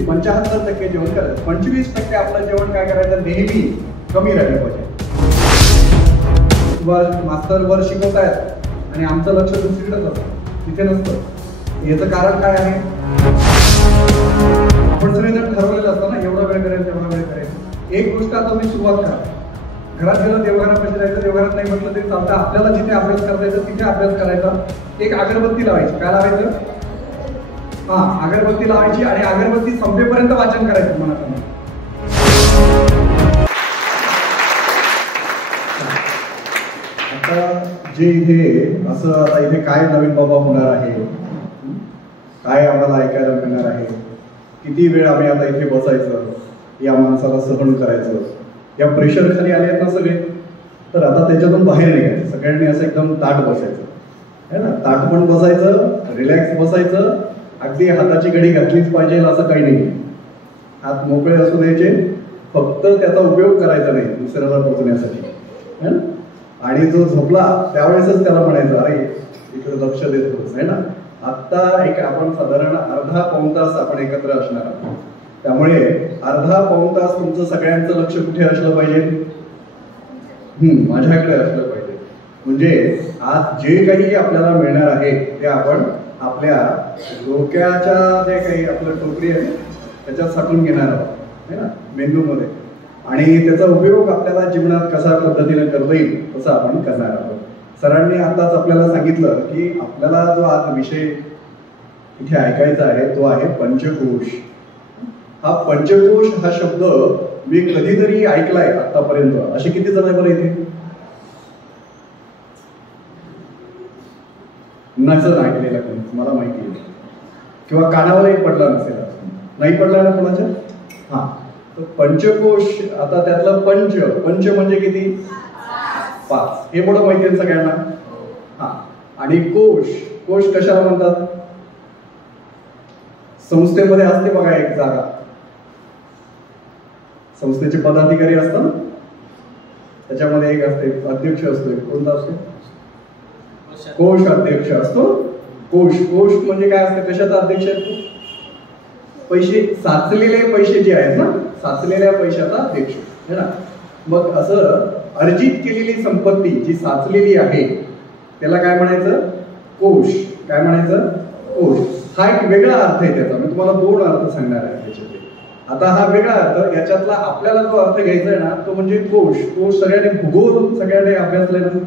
75% जेवण करायचं, 25% आपलं जेवण काय करायचं नेहमी कमी राहिलं पाहिजे. मास्तर वर शिकवतायत आणि आमचं लक्ष दुसरीकडेच असतं, तिथे नसतं. याचं कारण काय आहे? आपण सगळेजण ठरवलेलं असतं ना, एवढा वेळ करेल तेवढा वेळ करेल. एक गोष्ट आता तुम्ही सुरुवात करा. घरात गेलं देवघरापाशी जायचं, देवघरात नाही म्हटलं तरी चालतं. आपल्याला जिथे अभ्यास करता येतं तिथे अभ्यास करायचा. एक अगरबत्ती लावायची. काय लावायचं? अगरबत्ती लावायची आणि अगरबत्ती संपेपर्यंत वाचन करायचं मनात. आता जे इथे असं आता इथे काय नवीन बाबा होणार आहे, काय आम्हाला ऐकायला मिळणार आहे, किती वेळ आम्ही आता इथे बसायचं, या माणसाला सहन करायचं, या प्रेशर खाली आले आहेत ना सगळे. तर आता त्याच्यातून बाहेर निघायचं. सगळ्यांनी असं एकदम ताट बसायचं है ना. ताट पण बसायचं, रिलॅक्स बसायचं. अगदी हाताची घडी घातलीच पाहिजे असं काही नाही. हात मोकळे असू द्यायचे, फक्त त्याचा उपयोग करायचा नाही दुसऱ्याला पोचण्यासाठी है ना. आणि जो झोपला त्यावेळेसच त्याला म्हणायचं अरे इकडे लक्ष देतोच है ना. आत्ता एक आपण साधारण अर्धा पाऊण तास आपण एकत्र असणार आहोत. त्यामुळे अर्धा पाऊण तास तुमचं सगळ्यांचं लक्ष कुठे असलं पाहिजे? माझ्याकडे असलं पाहिजे. म्हणजे आज जे काही आपल्याला मिळणार आहे ते आपण आपल्या डोक्याच्या जे काही आपलं टोकरी आहे त्याच्यात साठवून घेणार आहोत है ना, मेंदूमध्ये. आणि त्याचा उपयोग आपल्याला जीवनात कशा पद्धतीने करता येईल तसं आपण करणार आहोत. सरांनी आताच आपल्याला सांगितलं की आपल्याला जो आज विषय इथे ऐकायचा आहे तो आहे पंचकोश. हा पंचकोश हा शब्द मी कधीतरी ऐकलाय आतापर्यंत. असे किती जण आहे बरं इथे? नसेल ऐकलेला कोणी, मला माहिती आहे. किंवा कानावरही पडला नसेल. नाही पडला ना कोणाच्या? हा. तर पंचकोश, आता त्यातलं पंच, पंच म्हणजे किती? 5. हे मोठं माहिती आहे सगळ्यांना. हा. आणि कोश, कोश कशाला म्हणतात? संस्थेमध्ये असते बघा एक जागा, संस्थेचे पदाधिकारी असतात, त्याच्यामध्ये एक असते अध्यक्ष असतो. कोणता असतो? कोश अध्यक्ष असतो. कोश, कोश म्हणजे काय असतं? कशाचा अध्यक्ष असतो? पैसे, साचलेले पैसे जे आहेत ना, साचलेल्या पैशाचा अध्यक्ष है ना. मग असं अर्जित केलेली संपत्ती जी साचलेली आहे त्याला काय म्हणायचं? कोश. काय म्हणायचं? कोश. हा एक वेगळा अर्थ आहे त्याचा. मी तुम्हाला 2 अर्थ सांगणार आहे त्याच्याचे. आता हा वेगळा अर्थ, याच्यातला आपल्याला जो अर्थ घ्यायचा आहे ना तो म्हणजे कोश. कोश सगळ्यांनी भूगोल सगळ्यांनी अभ्यासलाय ना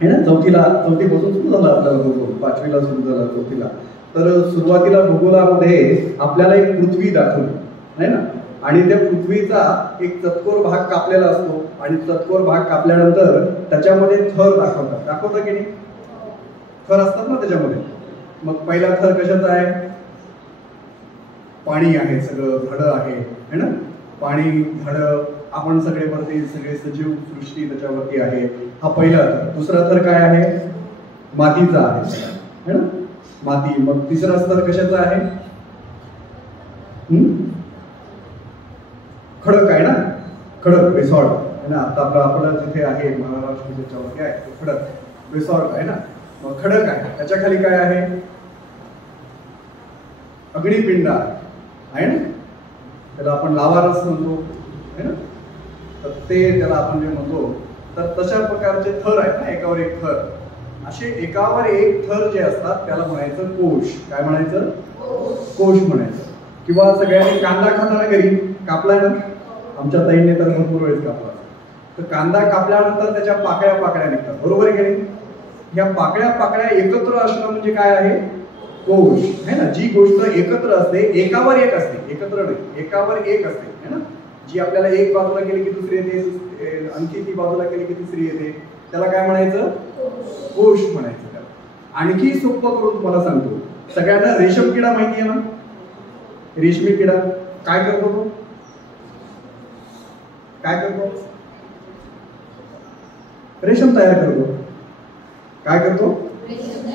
है ना. चौथीपासून सुरू झाला आपल्याला भूगोल, 5वीला सुरू झाला, 4थीला. तर सुरुवातीला भूगोलामध्ये आपल्याला एक पृथ्वी दाखवली है ना. आणि त्या पृथ्वीचा एक चतकोर भाग कापलेला असतो आणि चतकोर भाग कापल्यानंतर त्याच्यामध्ये थर दाखवतात की नाही? थर असतात ना त्याच्यामध्ये. मग पहिला थर कशाचा आहे? पाणी आहे, सगळं झाडं आहे है ना. पाणी, झाडं, आपण सगळे वरती सगळे सजीव सृष्टी त्याच्यावरती आहे. हा पहिला थर. दुसरा थर काय आहे? मातीचा आहे है ना, माती. मग तिसरा स्तर कशाचा आहे? खडक आहे ना, खडक, बेसॉल्ट है ना. आता आपला जिथे आहे महाराष्ट्र त्याच्यावरती आहे तो खडक, बेसॉल्ट आहे ना. मग खडक आहे, त्याच्या खाली काय आहे? अग्निपिंड आहे ना, त्याला आपण लावारस म्हणतो है ना. तर ते त्याला आपण जे म्हणतो, तर तशा प्रकारचे थर आहेत ना, एकावर एक थर. असे एकावर एक थर जे असतात त्याला म्हणायचं कोश. काय म्हणायचं? कोश म्हणायचं. किंवा सगळ्यांनी कांदा खाताना घरी कापलाय ना, आमच्या ताईने तर भरपूर वेळेस कापला. तर कांदा कापल्यानंतर त्याच्या पाकळ्या पाकळ्या निघतात, बरोबर आहे की नाही? या पाकळ्या पाकळ्या एकत्र असणं म्हणजे काय आहे? कोश है ना. जी गोष्ट एकत्र असते, एकावर एक असते, एकत्र नाही, एकावर एक असते है ना. जी आपल्याला एक बाजूला केली की दुसरी येते, आणखी ती बाजूला केली की तिसरी येते, त्याला काय म्हणायचं? कोश म्हणायचं. त्याला आणखी सोपं करून तुम्हाला सांगतो. सगळ्यांना रेशम किडा माहिती आहे ना? रेशमी किडा काय करतो? तो काय करतो? रेशम तयार करतो. काय करतो?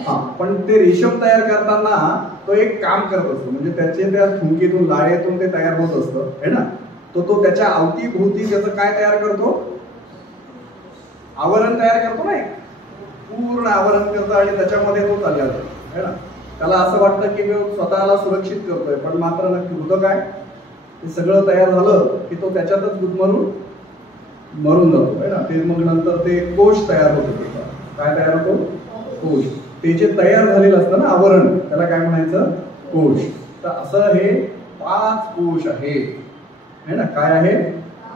हा. पण ते रेशम तयार करताना तो एक काम करत असतो. म्हणजे त्याचे त्या थुंकीतून, लाळेतून ते तयार होत असतं है ना. तो त्याच्या अवतीभोवती त्याचं काय तयार करतो? आवरण तयार करतो ना, एक पूर्ण आवरण करतो आणि त्याच्यामध्ये तो चालला जातो है ना. त्याला असं वाटतं की मी स्वतःला सुरक्षित करतोय, पण मात्र नक्की होतं काय, ते सगळं तयार झालं की तो त्याच्यातच गुदमरून मरून जातो आहे ना. ते मग नंतर ते कोश तयार होतो. काय तयार होतो? कोश. ते जे तयार झालेलं असतं ना आवरण, त्याला काय म्हणायचं? कोश. तर असं हे 5 कोश आहे ना. काय आहे?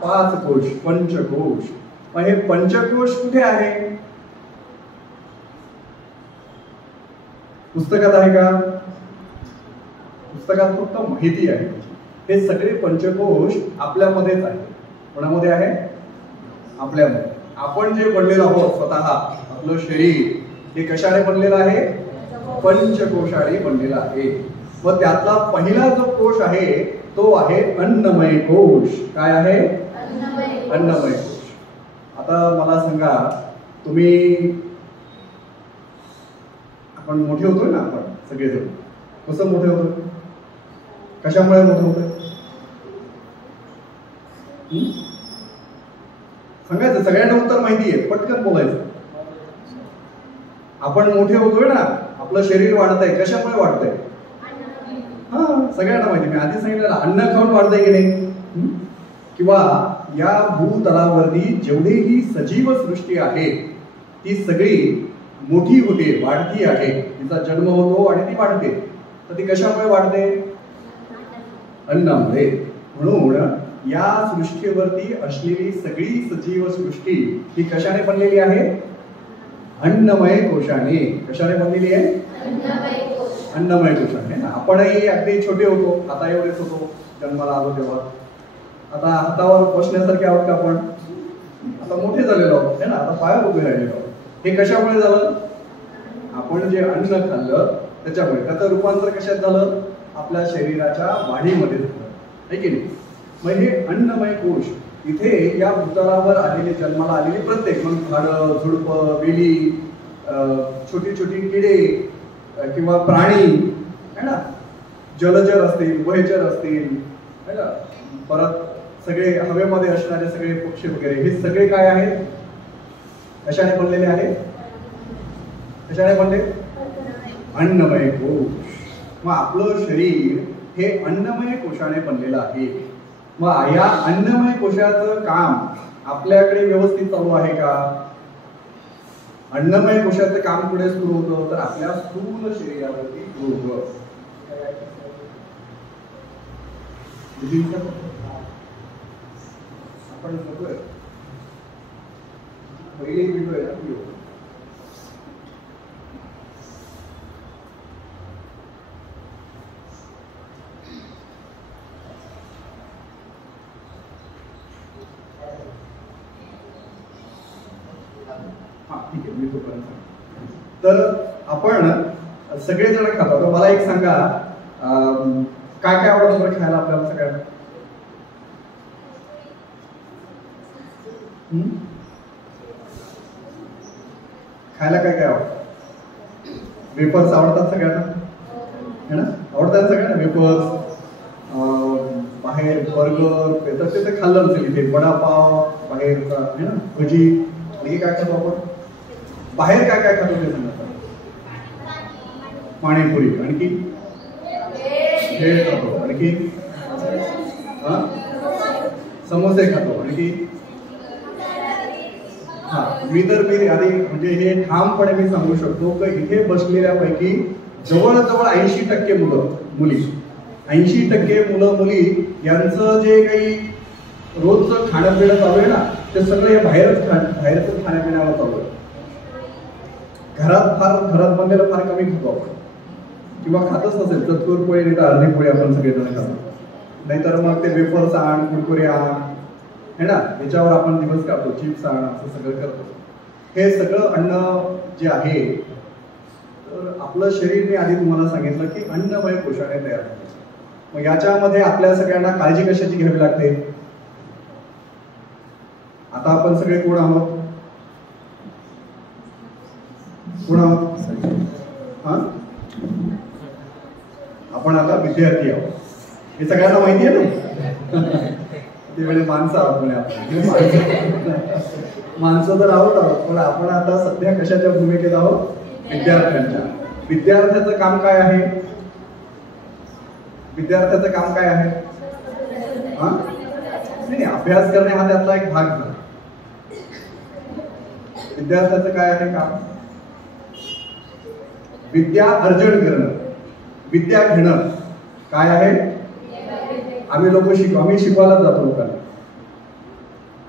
5 कोश, पंचकोश. मग हे पंचकोश कुठे आहे? पुस्तकात आहे का? पुस्तकात फक्त माहिती आहे. हे सगळे पंचकोश आपल्यामध्येच आहे. कोणामध्ये आहे? आपल्यामध्ये. आपण जे बनलेलो आहोत स्वतः, आपलं शरीर हे कशाने बनलेलं आहे? पंचकोशाने बनलेलं आहे. व त्यातला पहिला जो कोश आहे तो आहे अन्नमय कोश. काय आहे? अन्नमय कोश. आता मला सांगा, तुम्ही आपण मोठे होतोय ना, आपण सगळेजण कसं मोठे होतोय? कशामुळे मोठे होतोय? सांगायचं, सगळ्यांना उत्तर माहिती आहे, पटकन बोलायचं. आपण मोठे होतोय ना, आपलं शरीर वाढतंय, कशामुळे वाढतंय? हा, सगळ्यांना माहिती. मी आधी सांगितलं, अन्न खाऊन वाढतंय की नाही? किंवा या भूतलावरती जेवढीही सजीव सृष्टी आहे ती सगळी मोठी होते, वाढती आहे. तिचा जन्म होतो आणि ती वाढते. तर ती कशामुळे वाढते? अन्नामुळे. म्हणून या सृष्टीवरती असलेली सगळी सजीव सृष्टी ही कशाने बनलेली आहे? अन्नमय कोशाने. कशाने बनलेली आहे? अन्नमय कोशाने. आपणही अगदी छोटे होतो, आता एवढेच होतो जन्माला आलो तेव्हा. आता हातावर बसण्यासारखे आहोत का आपण? आता मोठे झालेलो आहोत है ना. आता पायावर उभे राहिलेलो आहोत. हे कशामुळे झालं? आपण जे अन्न खाल्लं त्याच्यामुळे. त्याचं रूपांतर कशात झालं? आपल्या शरीराच्या वाढीमध्ये झालं, है की नाही? मग हे अन्नमय कोश इथे या भूतलावर आलेले, जन्माला आलेले प्रत्येक, मग झाडं, झुडपं, वेली, छोटी छोटी किडे किंवा प्राणी है ना, जलचर असतील, उभयचर असतील है ना, परत सगळे हवेमध्ये असणारे सगळे पक्षी वगैरे, हे सगळे काय आहेत? कशाने बनलेले आहेत? कशाने बनले? अन्नमय कोश. मग आपलं शरीर हे अन्नमय कोशाने बनलेलं आहे. मग या अन्नमय कोशाचं काम आपल्याकडे व्यवस्थित चालू आहे का? अन्नमय कोशाचं काम पुढे सुरू होतं तर आपल्या स्थूल शरीरावरती सुरू होतं. आपण बघतोय पहिली व्हिडिओ आहे ना, तर आपण सगळेजण खातो. तर मला एक सांगा, काय काय आवडतं बरं खायला आपल्याला सगळ्यांना? खायला काय काय आवडतं? वेफर्स आवडतात सगळ्यांना है ना? आवडतात सगळ्यांना वेफर्स. बाहेर बर्गर तर ते खाल्लं नसेल इथे, वडापाव बाहेरचा है ना, भजी. आणि काय खातो आपण बाहेर? काय काय खातो ते सांगा. पाणीपुरी, आणखी भेळ खातो, आणखी समोसे खातो, आणखी हा. मी आधी म्हणजे हे ठामपणे मी सांगू शकतो की इथे बसलेल्यापैकी जवळजवळ 80% मुली, 80% मुलं मुली यांचं जे काही रोजचं खाणं पिणं चालू आहे ना, ते सगळं हे बाहेरच खाण्यापिण्यावर चालू आहे. घरात बनलेलं फार कमी खातो आपण, किंवा खातच नसेल तर चतकोर पोळी नाही तर अर्धी पोळी आपण सगळेजण खातो. नाहीतर मग ते वेफर्स आण, कुरकुरे आण है ना, याच्यावर आपण दिवस काढतो, चिप्स आण, असं सगळं करतो. हे सगळं अन्न जे आहे, तर आपलं शरीर मी आधी तुम्हाला सांगितलं की अन्नमय कोशाने तयार होतं. मग याच्यामध्ये आपल्या सगळ्यांना काळजी कशाची घ्यावी लागते? आता आपण सगळे कोण आहोत? कोण आहोत? आपण आता विद्यार्थी आहोत, हे सगळ्यांना माहिती आहे ना. ते म्हणजे माणसं आहोत म्हणे आपण. माणसं तर आहोत, पण आपण आता सध्या कशाच्या भूमिकेत आहोत? विद्यार्थ्यांच्या. विद्यार्थ्याचं काम काय आहे? विद्यार्थ्याचं काम काय आहे? नाही, अभ्यास करणे हा त्यातला एक भाग झाला. विद्यार्थ्याचं काय आहे काम? विद्या अर्जन करणं, विद्या घेणं. काय आहे? आम्ही आम्ही शिकवायला जातो लोकांना.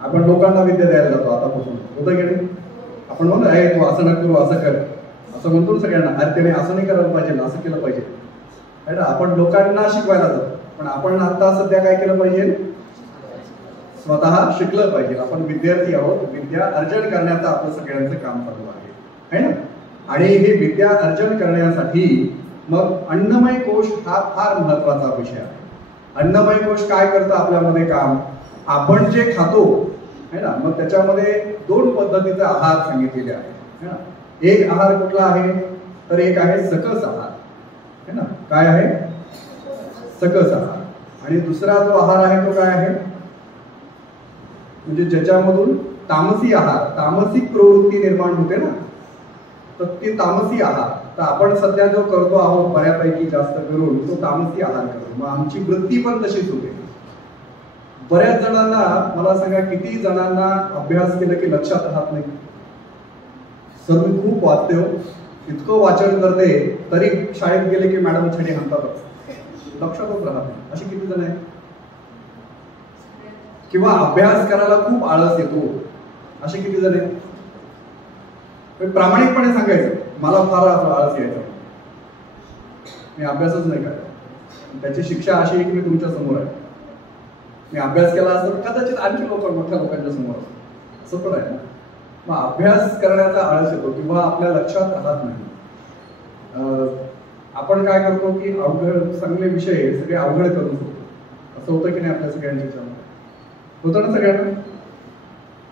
आपण लोकांना विद्या द्यायला जातो आतापासून, होतं की नाही? आपण म्हणतो आहे तू असं नको करू, असं कर, असं म्हणतो सगळ्यांना. अरे त्याने असं नाही करायला पाहिजे, असं केलं पाहिजे, आहे ना? आपण लोकांना शिकवायला जातो. पण आपण आता सध्या काय केलं पाहिजे? स्वतः शिकलं पाहिजे. आपण विद्यार्थी आहोत. विद्या अर्जन करण्याचं आपलं सगळ्यांचं काम चालू आहे ना? आणि हे विद्या अर्जन करण्यासाठी मग अन्नमय कोश हा फार महत्वाचा विषय आहे. अन्नमय कोश काय करतं आपल्यामध्ये काम? आपण जे खातो है ना, मग त्याच्यामध्ये 2 पद्धतीचे आहार सांगितलेले आहे. एक आहार कुठला आहे? तर एक आहे सकस आहार, है ना? काय आहे? सकस आहार. आणि दुसरा जो आहार आहे तो काय आहे? म्हणजे ज्याच्यामधून तामसी आहार, तामसिक प्रवृत्ती निर्माण होते ना, तर ती तामसी आहार. तर आपण सध्या जो करतो आहोत बऱ्यापैकी जास्त करून तो तामसी आहार करतो. मग आमची वृत्ती पण तशीच होते. बऱ्याच जणांना मला सांगा, किती जणांना अभ्यास केलं की लक्षात राहत नाही? सर मी खूप वाचते हो, इतकं वाचन करते तरी शाळेत गेले की मॅडम छडी हाणतातच, लक्षातच राहत नाही. अशी किती जण आहे? किंवा अभ्यास करायला खूप आळस येतो, असे किती जण आहेत? प्रामाणिकपणे सांगायचं, मला फार आळस यायचा, मी अभ्यासच नाही करत. त्याची शिक्षा अशी आहे की मी तुमच्या समोर आहे. मी अभ्यास केला असं कदाचित आणखी मोठ्या लोकांच्या समोर असं पण आहे ना. मग अभ्यास करण्याचा आळस येतो किंवा आपल्या लक्षात राहत नाही. आपण काय करतो की अवघड चांगले विषय सगळे अवघड करून होतो. असं होतं की नाही आपल्या सगळ्यांच्या? होतं ना सगळ्यांना?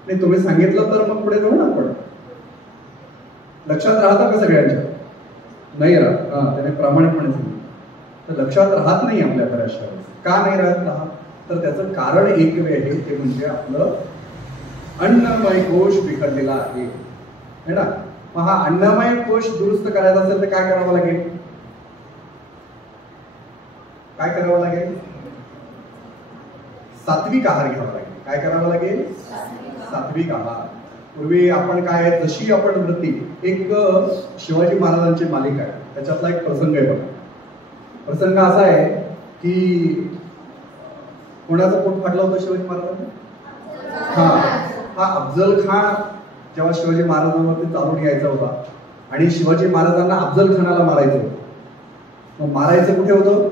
नाही, तुम्ही सांगितलं तर मग पुढे जाऊ ना आपण. लक्षात राहतं का सगळ्यांच्या? नाही राहत. त्याने प्रामाणिकपणे सांगितलं तर लक्षात राहत नाही आपल्या बऱ्याचशा. का नाही राहत? तर त्याचं कारण एक आहे, ते म्हणजे आपलं अन्नमय कोश बिघडलेला आहे, है ना? मग हा अन्नमय कोश दुरुस्त करायचा असेल तर काय करावं लागेल? काय करावं लागेल? सात्विक आहार घ्यावा लागेल. काय करावं लागेल? सात्विक आहार. पूर्वी आपण काय, जशी आपण वृत्ती, एक शिवाजी महाराजांची मालिका आहे, त्याच्यातला एक प्रसंग आहे बघा. प्रसंग असा आहे की कोणाचं पोट फाटलं होतं शिवाजी महाराजांना? हा अफजल खान जेव्हा शिवाजी महाराजांवरती चालून यायचा होता आणि शिवाजी महाराजांना अफजल खानाला मारायचं होतं. मग मारायचं कुठे होतं?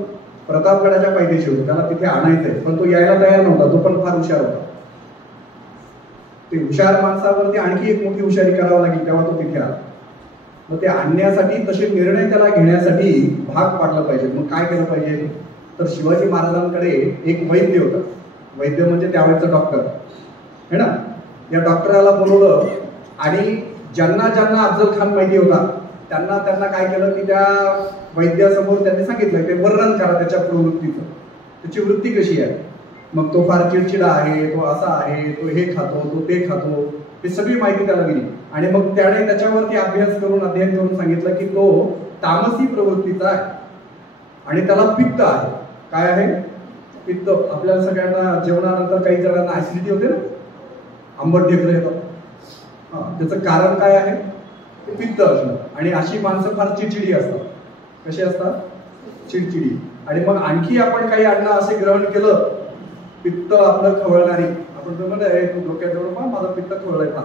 प्रतापगडाच्या पायथ्याशी होतं. त्याला तिथे आणायचंय, पण तो यायला तयार नव्हता. तो पण फार हुशार होता. ते हुशार माणसावरती आणखी एक मोठी हुशारी करावी लागेल तेव्हा तो तिथे आला. मग ते आणण्यासाठी, तसे निर्णय त्याला घेण्यासाठी भाग पाडला पाहिजे. मग काय केलं पाहिजे? तर शिवाजी महाराजांकडे एक वैद्य होता. वैद्य म्हणजे त्यावेळेचा डॉक्टर, है ना? या डॉक्टराला बोलवलं आणि ज्यांना ज्यांना अफजल खान माहिती होता त्यांना काय केलं की त्या वैद्यासमोर त्यांनी सांगितलं ते वर्णन करा त्याच्या प्रवृत्तीचं, त्याची वृत्ती कशी आहे. मग तो फार चिडचिडा आहे, तो असा आहे, तो हे खातो, तो ते खातो, ही सगळी माहिती त्याला दिली. आणि मग त्याने त्याच्यावरती अभ्यास करून अध्ययन करून सांगितलं की तो तामसी प्रवृत्तीचा आहे आणि त्याला पित्त आहे. काय आहे? पित्त. आपल्याला सगळ्यांना जेवणानंतर काही जणांना ऍसिडिटी होते ना, आंबट ढेकरं येतात. त्याचं कारण काय आहे? पित्त असणं. आणि अशी माणसं फार चिडचिडी असतात. कशी असतात? चिडचिडी. आणि मग आणखी आपण काही अन्न असे ग्रहण केलं पित्त आपलं खवळणारी, आपण तो म्हणतो तू डोक्याजवळ माझं पित्त खवळलंय फार,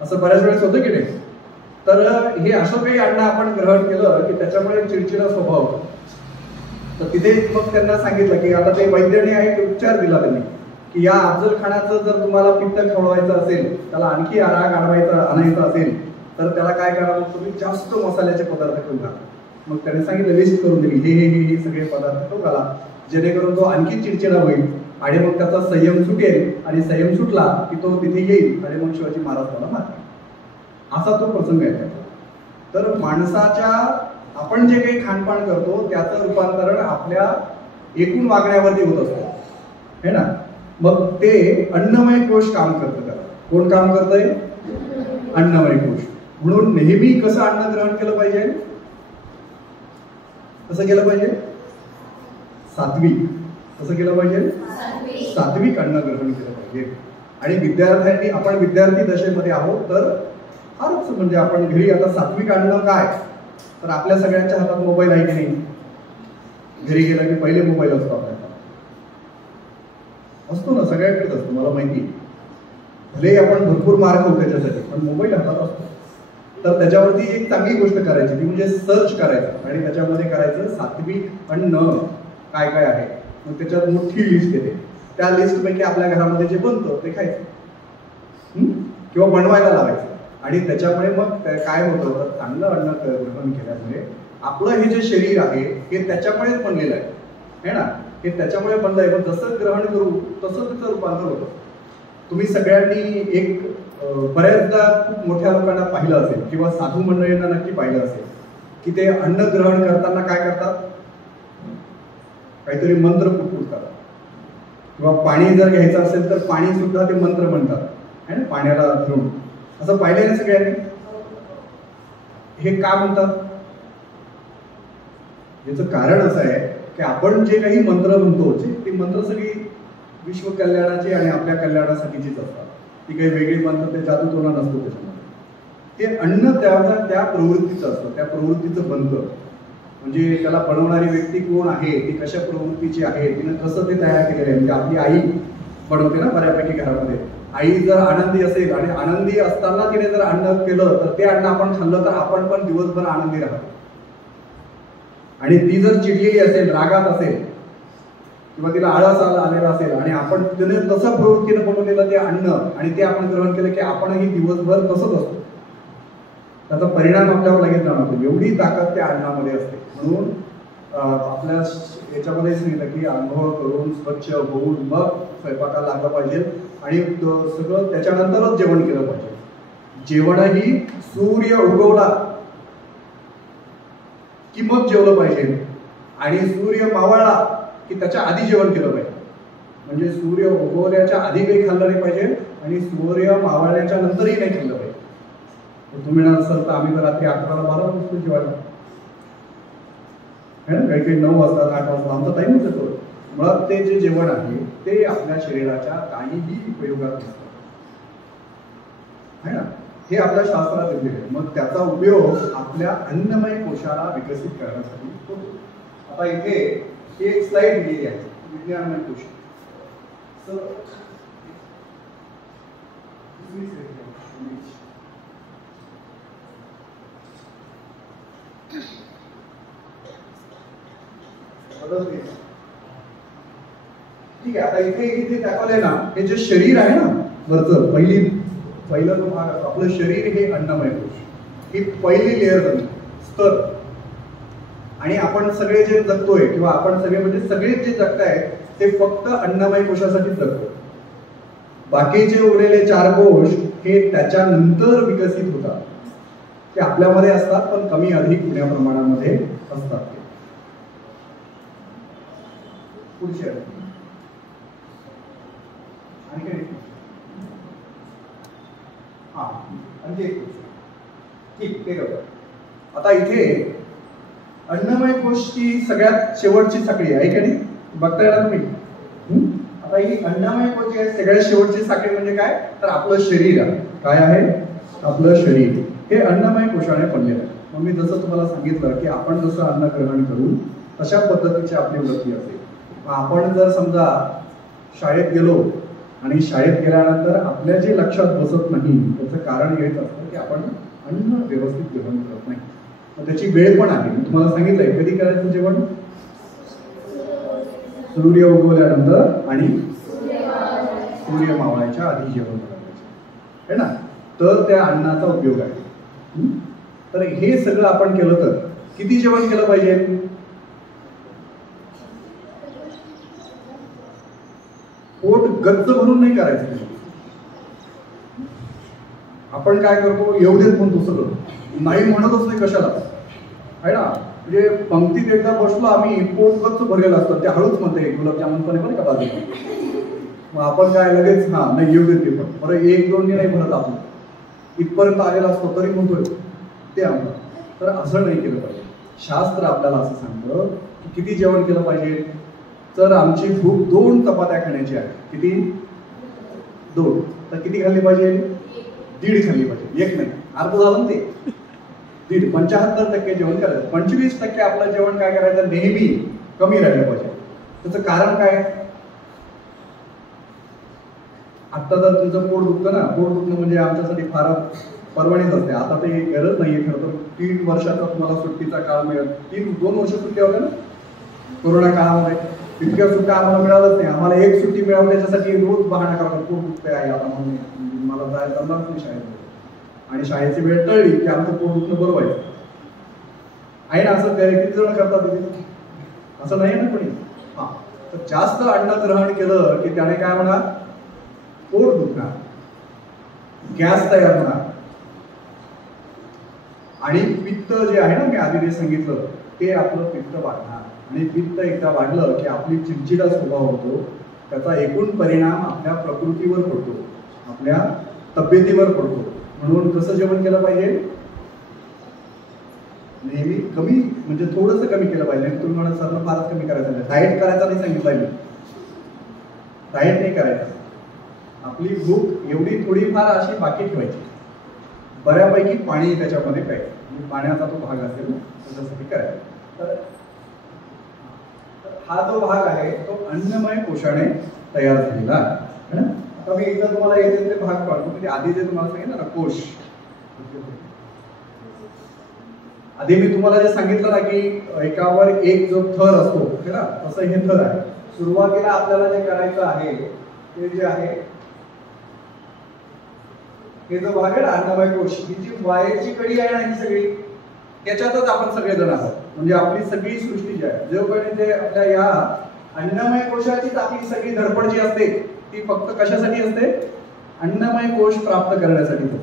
असं बऱ्याच वेळेस होतं की नाही? तर हे असं काही अन्न आपण ग्रहण केलं की त्याच्यामुळे चिडचिडा स्वभाव होतो. तर तिथे मग त्यांना सांगितलं की आता ते वैद्याने आहे उपचार दिला त्यांनी की या अफजल खानाचं जर तुम्हाला पित्त खवळवायचं असेल, त्याला आणखी राग आणायचा असेल तर त्याला काय करा, मग तुम्ही जास्त मसाल्याचे पदार्थ खाऊ घाला. मग त्याने सांगितलं, लिस्ट करून दिली, हे सगळे पदार्थ तो घाला, जेणेकरून तो आणखी चिडचिडा होईल आणि मग त्याचा संयम सुटेल. आणि संयम सुटला की तो तिथे येईल आणि मग शिवाजी महाराज त्याला मारतील. असा तो प्रसंग आहे त्याचा. तर माणसाच्या आपण जे काही खानपान करतो त्याचं रूपांतरण आपल्या एकूण वागण्यावरती होत असतं, है ना? मग ते अन्नमय कोश काम करतं. त्याला कोण काम करतंय? अन्नमय कोश. म्हणून नेहमी कसं अन्न ग्रहण केलं पाहिजे? कसं केलं पाहिजे? सात्विक. कसं केलं पाहिजे? सात्विक अन्न ग्रहण केलं पाहिजे. आणि विद्यार्थ्यांनी, आपण विद्यार्थी दशेमध्ये आहोत तर फारच म्हणजे आपण घरी आता सात्विक अन्न काय, तर आपल्या सगळ्यांच्या हातात मोबाईल आहे की नाही? घरी गेला की पहिले मोबाईल असतो आपल्याला, असतो ना, सगळ्यांकडेच असतो, मला माहिती. भले आपण भरपूर मार्क होतो त्याच्यासाठी, पण मोबाईल हातात असतो. तर त्याच्यावरती एक चांगली गोष्ट करायची ती म्हणजे सर्च करायचं आणि त्याच्यामध्ये करायचं सात्विक अन्न काय काय आहे. मग त्याच्यात मोठी लिस्ट येते, त्या लिस्टपैकी आपल्या घरामध्ये जे बनतं ते खायचं किंवा बनवायला लावायचं. आणि त्याच्यामुळे मग काय होतं, तर चांगलं अन्न ग्रहण केल्यामुळे आपलं हे जे शरीर आहे हे त्याच्यामुळेच बनलेलं आहे ना, हे त्याच्यामुळे बनलं आहे. पण जसं ग्रहण करू तसं त्याचं रूपांतर होतं. तुम्ही सगळ्यांनी एक बऱ्याचदा खूप मोठ्या लोकांना पाहिलं असेल किंवा साधू मंडळींना नक्की पाहिलं असेल की ते अन्न ग्रहण करताना काय करतात, काहीतरी मंत्र पुटपुटतात. किंवा पाणी जर घ्यायचं असेल तर पाणी सुद्धा ते मंत्र म्हणतात है ना, पाण्याला धरून. असं पाहिलंय ना सगळ्यांनी? हे का म्हणतात? याचं कारण असं आहे की आपण जे काही मंत्र म्हणतो ते मंत्र सगळी विश्व कल्याणाची आणि आपल्या कल्याणासाठीचीच असतात. ती काही वेगळी मंत्र, ते जादूटोना नसतो त्याच्यामध्ये. ते अन्न त्या प्रवृत्तीचं असतं, त्या प्रवृत्तीचं बनतं. म्हणजे त्याला बनवणारी व्यक्ती कोण आहे, ती कशा प्रवृत्तीची आहे, तिनं कसं ते तयार केलेलं आहे. म्हणजे आपली आई बनवते ना बऱ्यापैकी घरामध्ये. आई जर आनंदी असेल आणि आनंदी असताना तिने जर अन्न केलं तर ते अन्न आपण खाल्लं तर आपण पण दिवसभर आनंदी राहतो. आणि ती जर चिडलेली असेल, रागात असेल किंवा तिला आळस आलेला असेल आणि आपण तिने तसं प्रवृत्तीनं बनवलेलं ते अन्न आणि ते आपण ग्रहण केलं की आपणही दिवसभर तसंच असतो. त्याचा परिणाम आपल्यावर लगेच जाणवतो. एवढी ताकद त्या अन्नामध्ये असते. म्हणून आपल्या याच्यामध्ये सांगितलं की आंघोळ करून स्वच्छ होऊन मग स्वयंपाकाला लागलं पाहिजे आणि सगळं त्याच्यानंतरच जेवण केलं पाहिजे. जेवणही सूर्य उगवला की मग जेवलं पाहिजे आणि सूर्य मावळला की त्याच्या आधी जेवण केलं पाहिजे. म्हणजे सूर्य उगवल्याच्या आधी काही खाल्लं नाही पाहिजे आणि सूर्य मावळल्याच्या नंतरही नाही खाल्लं पाहिजे. तुम्ही म्हणत असाल तर आम्ही तर रात्री 11-12 वाजता जेवायला, काही काही 9 वाजता 8 वाजता आमचा टाइमच येतो. मुळात ते जे जेवण आहे ते आपल्या शरीराच्या काहीही उपयोगात नसतं है ना, हे आपल्या शास्त्रात दिलेलं आहे. मग त्याचा उपयोग आपल्या अन्नमय कोशाला विकसित करण्यासाठी होतो. आता इथे एक स्लाइड दिलेली आहे विज्ञानमय कोश. ठीक आहे. आता इथे दाखवलंय ना, हे जे शरीर आहे ना वरचं पहिलं जो भाग आपलं शरीर हे अन्नमय कोश, ही पहिली लेअर झाली स्तर. आणि आपण सगळे जे जगतोय किंवा आपण सगळे म्हणजे सगळे जे जगतायत ते फक्त अन्नमय कोशासाठीच जगतो. बाकीचे उरलेले 4 कोश हे त्याच्यानंतर विकसित होतात. ते आपल्यामध्ये असतात पण कमी अधिक मोठ्या प्रमाणामध्ये असतात. पुढचे ठीक ते करतात. आता इथे अन्नमय कोशची सगळ्यात शेवटची साखळी आहे का नाही, बघताय ना तुम्ही. आता ही अन्नमय कोश आहे सगळ्यात शेवटची साखळी म्हणजे काय, तर आपलं शरीर आहे. काय आहे? आपलं शरीर हे अन्नमय कोशाने बनलेलं आहे. मग मी जसं तुम्हाला सांगितलं की आपण जसं अन्न ग्रहण करू तशा पद्धतीची आपली वृत्ती असेल. आपण जर समजा शाळेत गेलो आणि शाळेत गेल्यानंतर आपल्या जे लक्षात बसत नाही त्याचं कारण हेच असतं की आपण अन्न व्यवस्थित ग्रहण करत नाही. मग त्याची वेळ पण आहे. मी तुम्हाला सांगितलंय कधी करायचं जेवण, सूर्य उगवल्यानंतर आणि सूर्य मावळायच्या आधी जेवण करायचं है ना, तर त्या अन्नाचा उपयोग आहे. तर हे सगळं आपण केलं तर किती जेवण केलं पाहिजे? पोट गच्च भरून नाही करायचं. आपण काय करतो, येऊ देत म्हणतो सगळं, नाही म्हणतच नाही कशाला आहे ना. म्हणजे पंक्तीत एकदा बसलो आम्ही, पोट गच्च भरलेलं असतं, ते हळूच म्हणते गुलाबजामुन पण आहे का बाजूला. मग आपण काय लगेच हा नाही येऊ देत, पण बरं 1-2 नाही भरत आपण, इथपर्यंत आलेला असतो तरी म्हणतोय ते आम्हाला. तर असं नाही केलं पाहिजे. शास्त्र आपल्याला असं सांगतं की किती जेवण केलं पाहिजे. तर आमची भूक 2 चपात्या खाण्याची आहे. किती? 2. तर किती खाल्ली पाहिजे? 1.5 खाल्ली पाहिजे. 1 नाही, अर्ध झालं ना ते. 1.5. 75% जेवण करायचं. 25% आपलं जेवण काय करायचं? नेहमी कमी राहिलं पाहिजे. त्याचं कारण काय? आता जर तुमचं पोट दुखतं ना, पोट दुखणं म्हणजे आमच्यासाठी फार परवानीच असते. आता ते गरज नाहीये खरं तर. 3 वर्षाचा तुम्हाला सुट्टीचा काळ मिळेल. 2 वर्ष सुट्टी होत्या ना कोरोना काळामध्ये. इतक्या सुट्ट्या आम्हाला मिळालंच नाही. आम्हाला 1 सुट्टी मिळावी त्याच्यासाठी रोज बहाणा करावा. पोट दुखते आहे आता म्हणून मला जायला जमणार नाही शाळेत. आणि शाळेची वेळ टळली की आमचं पोट दुखणं बरं व्हायचं. आहे ना असं? किती जण करतात तुम्ही? असं नाही ना कोणी. हा, तर जास्त अन्न ग्रहण केलं की त्याने काय होणार? पोट दुखणार, गॅस तयार होणार. आणि पित्त जे आहे ना, मी आधी जे सांगितलं ते आपलं पित्त वाढणार. आणि पित्त एकदा वाढलं की आपली चिडचिडा स्वभाव होतो. त्याचा एकूण परिणाम आपल्या प्रकृतीवर पडतो, आपल्या तब्येतीवर पडतो. म्हणून कसं जेवण केलं पाहिजे? नेहमी कमी, म्हणजे थोडंसं कमी केलं पाहिजे. तुम्ही म्हणा सर फारच कमी करायचं नाही. डाएट करायचा नाही सांगितलं मी. डाएट नाही करायचं. आपली भूक एवढी थोडीफार अशी बाकी ठेवायची. बऱ्यापैकी पाणी त्याच्यामध्ये प्यायचं. पाण्याचा तो भाग असेल त्याच्यासाठी करायचं. तर हा जो भाग आहे तो अन्नमय कोशाने तयार झालेला आहे. आता मी एकदा तुम्हाला येथे ते भाग पाडतो. म्हणजे आधी जे तुम्हाला सांगितलं ना कोश, आधी मी तुम्हाला जे सांगितलं ना की एकावर एक जो थर असतो ना, तसं हे थर आहे. सुरुवातीला आपल्याला जे करायचं आहे ते जे आहे हे जो भाग आहे ना अन्नमय कोश, ही जी वायरची कडी आहे ना ही सगळी, त्याच्यातच आपण सगळेजण आहोत. म्हणजे आपली सगळी सृष्टी जी आहे, जेव्हा जे आपल्या या अन्नमय कोशाचीच आपली सगळी धडपड जी असते ती फक्त कशासाठी असते? अन्नमय कोश प्राप्त करण्यासाठी असते.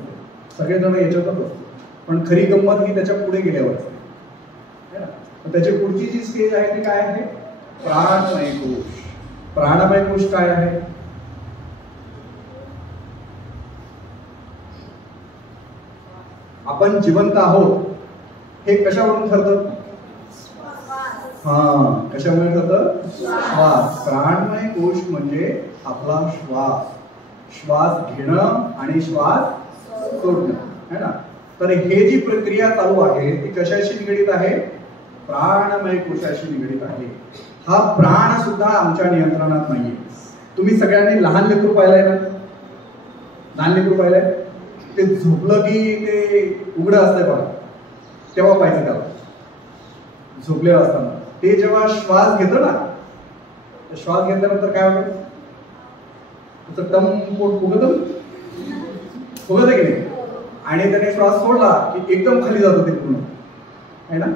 सगळेजण याच्यातच असतो. पण खरी गंमत ही त्याच्या पुढे गेल्यावर असते. त्याची पुढची जी स्टेज आहे ती काय आहे? प्राणमय कोश. प्राणमय कोश काय आहे? आपण जिवंत आहोत हे कशावरून ठरतं? हा, कशामुळे ठरतं? श्वास. प्राणमय कोश म्हणजे आपला श्वास. श्वास घेणं आणि श्वास सोडणं है ना. तर हे जी प्रक्रिया चालू आहे ती कशाशी निगडीत आहे? प्राणमय कोशाशी निगडीत आहे. हा प्राण सुद्धा आमच्या नियंत्रणात नाहीये. तुम्ही सगळ्यांनी लहान लेकरू पाहिलंय ना? लहान लेकरू पाहिलंय? ते झोपलं की ते उघडं असतंय बघा, तेव्हा पाहिजे त्याला. झोपलेलं असताना ते जेव्हा श्वास घेतं ना, श्वास घेतल्यानंतर काय होतं? त्याचं टम पोट फुगत की नाही. आणि त्याने श्वास सोडला की एकदम खाली जातो ते पूर्ण आहे ना.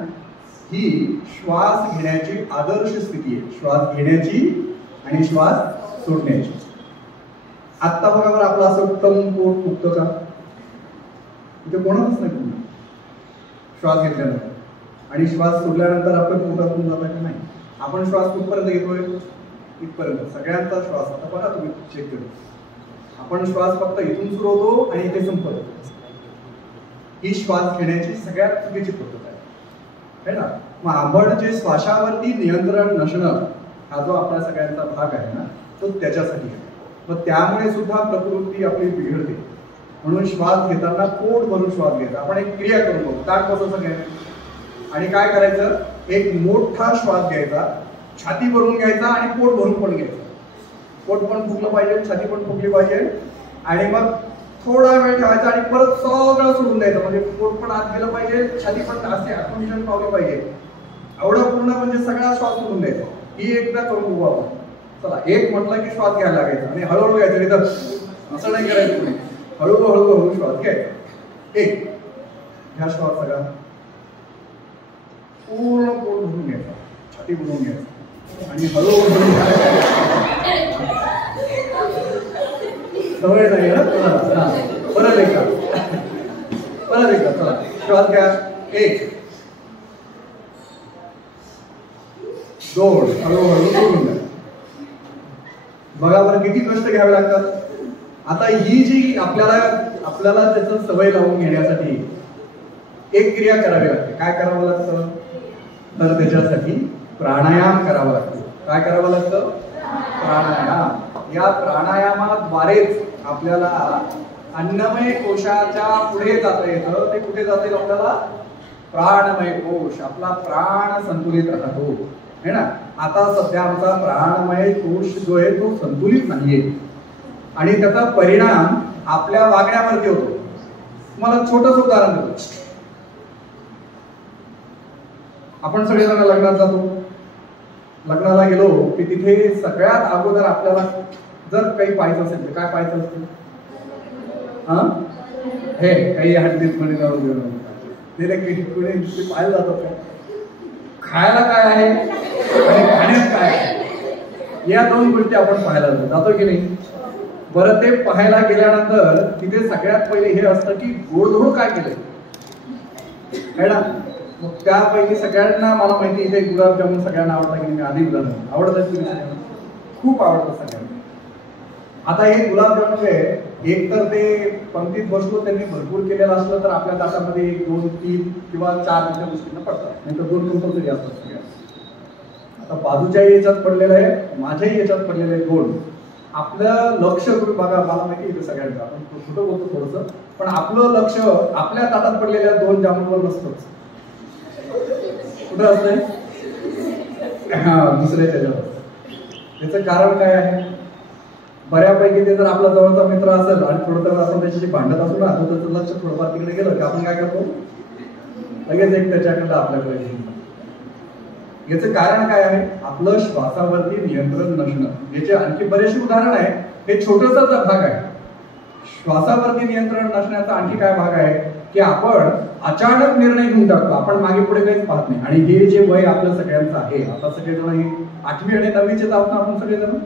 ही श्वास घेण्याची आदर्श स्थिती आहे. श्वास घेण्याची आणि श्वास सोडण्याची. आत्ता बघा बरं आपलं असं टम पोट फुगतं का? इथे कोणाच नाही पूर्ण श्वास घेतल्यानंतर. आणि श्वास सोडल्यानंतर आपण पोटातून जाता की नाही? आपण श्वास कुठपर्यंत घेतोय? इथपर्यंत. सगळ्यांचा श्वास आता बघा तुम्ही चेक करून. आपण श्वास फक्त इथून सुरू होतो आणि इथे संपतो. ही श्वास घेण्याची सगळ्यात चुकीची पद्धत आहे ना. मग आपण जे श्वासावरती नियंत्रण नसणं हा जो आपल्या सगळ्यांचा भाग आहे ना, तो त्याच्यासाठी आहे. मग त्यामुळे सुद्धा प्रकृती आपली बिघडते. म्हणून श्वास घेताना पोट भरून श्वास घ्यायचा. आपण एक क्रिया करून बघू. ताट बसवून घ्यायचं आणि काय करायचं? एक मोठा श्वास घ्यायचा, छाती भरून घ्यायचा आणि पोट भरून पण घ्यायचं. पोट पण फुगलं पाहिजे, छाती पण फुगली पाहिजे. आणि मग थोडा वेळ ठेवायचा आणि परत सगळं सोडून द्यायचं. म्हणजे पोट पण आत गेलं पाहिजे, छाती पण असे अकोमोडेशन पावले पाहिजे. एवढं पूर्ण म्हणजे सगळा श्वास सोडून द्यायचा. ही एकदा करून बघू आपण. चला, एक म्हटलं की श्वास घ्यायला लागायचा आणि हळूहळू घ्यायचं. तर असं नाही करायचं पुढे. हळूहळू श्वास घ्यायचा. एक ह्या श्वास सगळा पूर्ण पोट भरून घ्यायचा, छाती भरून घ्यायचा आणि हळूहळू सवय नाही ना. परत एकदा चला श्वास घ्या. 1 2 हळूहळू सोडून द्या. बघा बरं किती कष्ट घ्यावे लागतात. आता ही जी आपल्याला त्याचं सवय लावून घेण्यासाठी एक क्रिया करावी लागते. काय करावं लागतं? तर त्याच्यासाठी प्राणायाम करावा लागतो. काय करावं लागतं? प्राणायाम. या प्राणायामाद्वारेच आपल्याला अन्नमय कोशाच्या पुढे जाता येतं. ते कुठे जाते आपल्याला? प्राणमय कोश. आपला प्राण संतुलित राहतो है ना. आता सध्या आमचा प्राणमय कोश जो आहे तो संतुलित नाहीये आणि त्याचा परिणाम आपल्या वागण्यावरती होतो. तुम्हाला छोटंसं उदाहरण देतो. आपण सगळेजण लग्नात जातो. लग्नाला गेलो की तिथे सगळ्यात अगोदर आपल्याला जर काही पाहायचं असेल तर काय पाहायचं असतं? हे काही हड्डीत मध्ये जाऊन ते पाहायला जातात. खायला काय आहे आणि खाण्यात काय आहे या दोन गोष्टी आपण पाहायला जातो की नाही. बरं, ते पाहायला गेल्यानंतर तिथे सगळ्यात पहिले हे असतं की गोडधोड काय केलंय है ना. मग त्यापैकी सगळ्यांना मला माहिती इथे गुलाबजामुन सगळ्यांना आवडतात की नाही. आधी गुलाबजामुन आवडतात, खूप आवडतं सगळ्यांना. आता हे गुलाबजामुन एक तर ते पंक्तीत बसलो त्यांनी भरपूर केलेलं असलं तर आपल्या ताटामध्ये 1, 2, 3 किंवा 4 मोठ्या गोष्टींना पडतात, नाही तर 2 कंपल्सरी असतात सगळ्या. आता बाजूच्याही याच्यात पडलेलं आहे, माझ्याही याच्यात पडलेलं आहे 2. आपलं लक्ष बघा, मला माहिती आहे सगळ्यांचं, आपण छोटं बोलतो थोडंसं, पण आपलं लक्ष आपल्या ताटात पडलेल्या 2 जामुनवर नसतंच. कुठं असतंय? दुसऱ्याच्या जवळ. त्याचं कारण काय आहे? बऱ्यापैकी ते जर आपला जवळचा मित्र असेल आणि थोडं आपण त्याच्याशी भांडत असू ना, तर त्याचं लक्ष थोडंफार तिकडे गेलं की आपण काय करतो? लगेच एक त्याच्याकडे आपल्याकडे घेऊन. याचं कारण काय आहे? आपलं श्वासावरती नियंत्रण नसणं. याचे आणखी बरेचसे उदाहरण आहे. हे छोटासाच भाग आहे. श्वासावरती नियंत्रण नसण्याचा आणखी काय भाग आहे की आपण अचानक निर्णय घेऊन टाकतो. आपण मागे पुढे काहीच पाहत नाही. आणि हे जे वय आपलं सगळ्यांचं आहे, आता सगळेजण हे 8वी आणि 9वीचे आहोत ना आपण सगळेजण.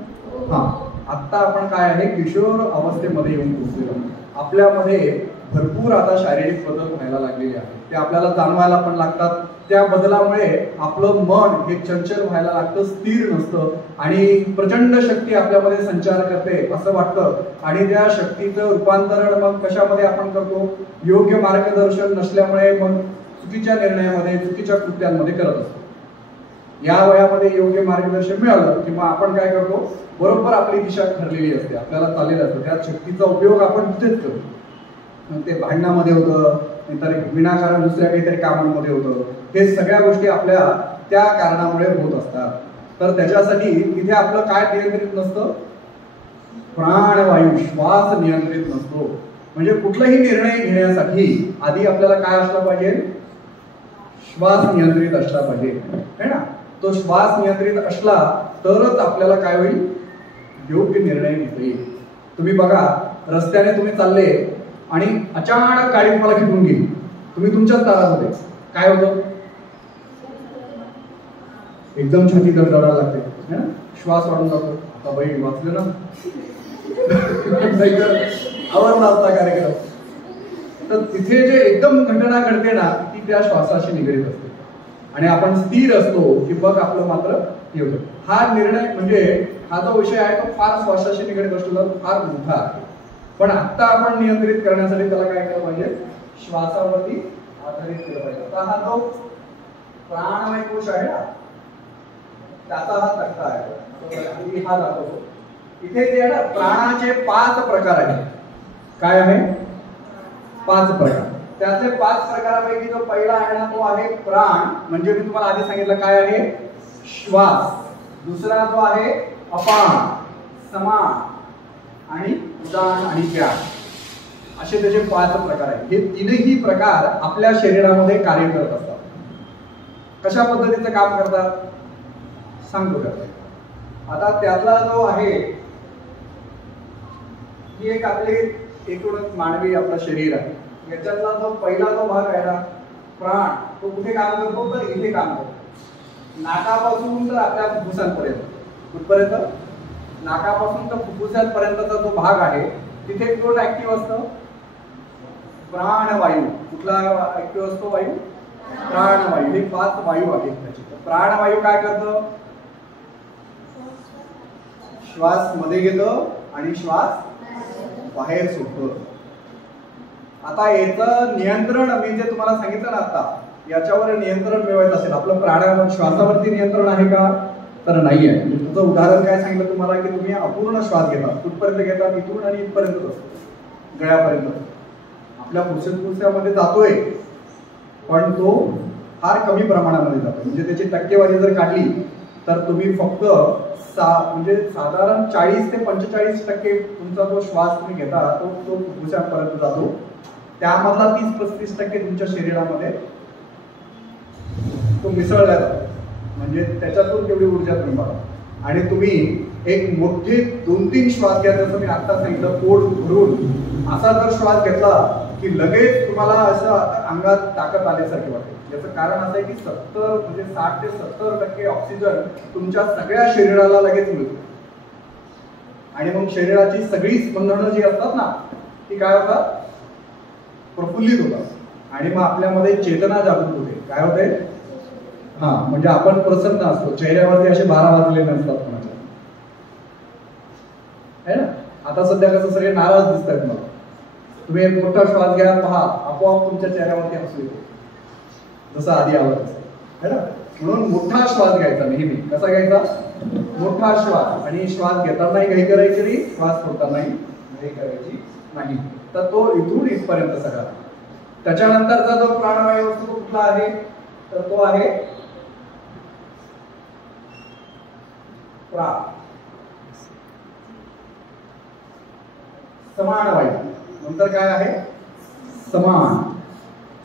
आता आपण काय आहे, किशोर अवस्थेमध्ये येऊन पोहोचलेलो. आपल्यामध्ये भरपूर आता शारीरिक बदल व्हायला लागलेले आहेत. ते आपल्याला जाणवायला पण लागतात. त्या बदलामुळे आपलं मन हे चंचल व्हायला लागतं, स्थिर नसतं आणि प्रचंड शक्ती आपल्यामध्ये संचार करते असं वाटतं. आणि त्या शक्तीचं रूपांतरण मग कशामध्ये आपण करतो? योग्य मार्गदर्शन नसल्यामुळे मग चुकीच्या निर्णयामध्ये, चुकीच्या कृत्यांमध्ये करत असतो. या वयामध्ये योग्य मार्गदर्शन मिळालं किंवा आपण काय करतो? बरोबर आपली दिशा ठरलेली असते, आपल्याला चाललेलं असतं, त्या शक्तीचा उपयोग आपण तिथेच करतो. ते भांडणामध्ये होतं, नंतर विनाकारण दुसऱ्या काहीतरी कामांमध्ये होतं. हे सगळ्या गोष्टी आपल्या त्या कारणामुळे होत असतात. तर त्याच्यासाठी तिथे आपलं काय नियंत्रित नसतं? प्राणवायू, श्वास नियंत्रित नसतो. म्हणजे कुठलाही निर्णय घेण्यासाठी आधी आपल्याला काय असला पाहिजे? श्वास नियंत्रित असला पाहिजे है ना. तो श्वास नियंत्रित असला तरच आपल्याला काय होईल? योग्य निर्णय घेता येईल. तुम्ही बघा, रस्त्याने तुम्ही चालले आणि अचानक गाडी तुम्हाला घेऊन गेली, तुम्ही तुमच्याच दारामध्ये, काय होतं? एकदम छाती दरदरायला लागते है ना, श्वास वाढून जातो. आता बाई वाचले ना, आवडला असता कार्यक्रम. तर तिथे जे एकदम घटना घडते ना, ती त्या श्वासाशी निगडीत असते आणि आपण स्थिर असतो की बघ आपलं मात्र येतं. हा निर्णय म्हणजे हा जो विषय आहे तो फार श्वासाशी निगडीत असतो, फार मोठा आहे. पण आता आपण नियंत्रित करण्यासाठी त्याला काय केलं पाहिजे? श्वासावरती आधारित केलं पाहिजे. आता हा जो प्राणमय कोश आहे ना, त्याचा हा तक्ता आहे, हा दाखवतो. इथे जे आहे ना, प्राणाचे 5 प्रकार आहेत. काय आहे? 5 प्रकार. त्याचे 5 प्रकारापैकी जो पहिला आहे ना, तो आहे प्राण. म्हणजे मी तुम्हाला आधी सांगितलं काय आहे? श्वास. दुसरा जो आहे अपान, समान आणि उदान आणि व्यान. असे त्याचे 5 प्रकार आहेत. हे तीनही प्रकार आपल्या शरीरामध्ये कार्य करत असतात. कशा पद्धतीचं काम करतात सांगतो त्याला. आता त्यातला जो आहे, ही एक आपली एकूणच मानवी आपलं शरीर आहे. याच्यातला जो पहिला जो भाग आहे ना, प्राण, तो कुठे काम करतो? तर इथे काम करतो. नाकापासून तर आपल्या फुफ्फुसांपर्यंत. कुठपर्यंत? नाकापासून तर फुफ्फुसांपर्यंतचा जो भाग आहे तिथे कोण ऍक्टिव्ह असतं? प्राणवायू. कुठला ऍक्टिव्ह असतो वायू? प्राणवायू. हे 5 वायू आहेत त्याचे. प्राणवायू काय करतं? श्वास मध्ये घेतं आणि श्वास बाहेर सोडतं. आता याचं नियंत्रण मी जे तुम्हाला सांगितलं ना आता, याच्यावर नियंत्रण मिळवायचं असेल, आपलं प्राणायाम श्वासावरती नियंत्रण आहे का? तर नाही आहे. म्हणजे तुझं उदाहरण काय सांगितलं तुम्हाला की तुम्ही अपूर्ण श्वास घेता, कुठपर्यंत घेता? इथून आणि इथपर्यंत असतो, गळ्यापर्यंत. आपल्या फुफ्फुसामध्ये जातोय पण तो फार कमी प्रमाणामध्ये जातो. म्हणजे त्याची टक्केवारी जर काढली तर तुम्ही फक्त म्हणजे साधारण 40 ते 45% तुमचा जो श्वास तुम्ही घेता तो फुफ्फुसापर्यंत जातो. त्यामधला 30-35% तुमच्या शरीरामध्ये तो मिसळला जातो. म्हणजे त्याच्यातून तेवढी ऊर्जा तुम्ही बघा. आणि तुम्ही एक मोठे 2-3 श्वास घ्या, जसं मी आता सांगितलं, पोट भरून असा जर श्वास घेतला की लगेच तुम्हाला असं अंगात ताकद आल्यासारखे वाटेल. याचं कारण असं आहे की 60 ते 70% ऑक्सिजन तुमच्या सगळ्या शरीराला लगेच मिळतो. आणि मग शरीराची सगळी स्पंदनं जी असतात ना ती काय होतात? प्रफुल्लित होतात. आणि मग आपल्यामध्ये चेतना जागृत होते. काय होते? म्हणजे आपण प्रसन्न असतो, चेहऱ्यावरती असे 12 वाजले नसतात कोणाच्या, है ना? आता सध्या कसं सगळे नाराज दिसतात मला. तुम्ही एक मोठा श्वास घ्या, पहा आपोआप तुमच्या चेहऱ्यावरती हसू येते, जसं आधी आवाज है ना? म्हणून मोठा श्वास घ्यायचा नेहमी. कसा घ्यायचा? मोठा श्वास. आणि श्वास घेतानाही घाई करायची नाही, श्वास सोडतानाही घाई करायची नाही. तर तो इथून इथपर्यंत सगळा. त्याच्यानंतरचा जो प्राणवायू असतो तो कुठला आहे? तर तो आहे समान वायू. नंतर काय आहे?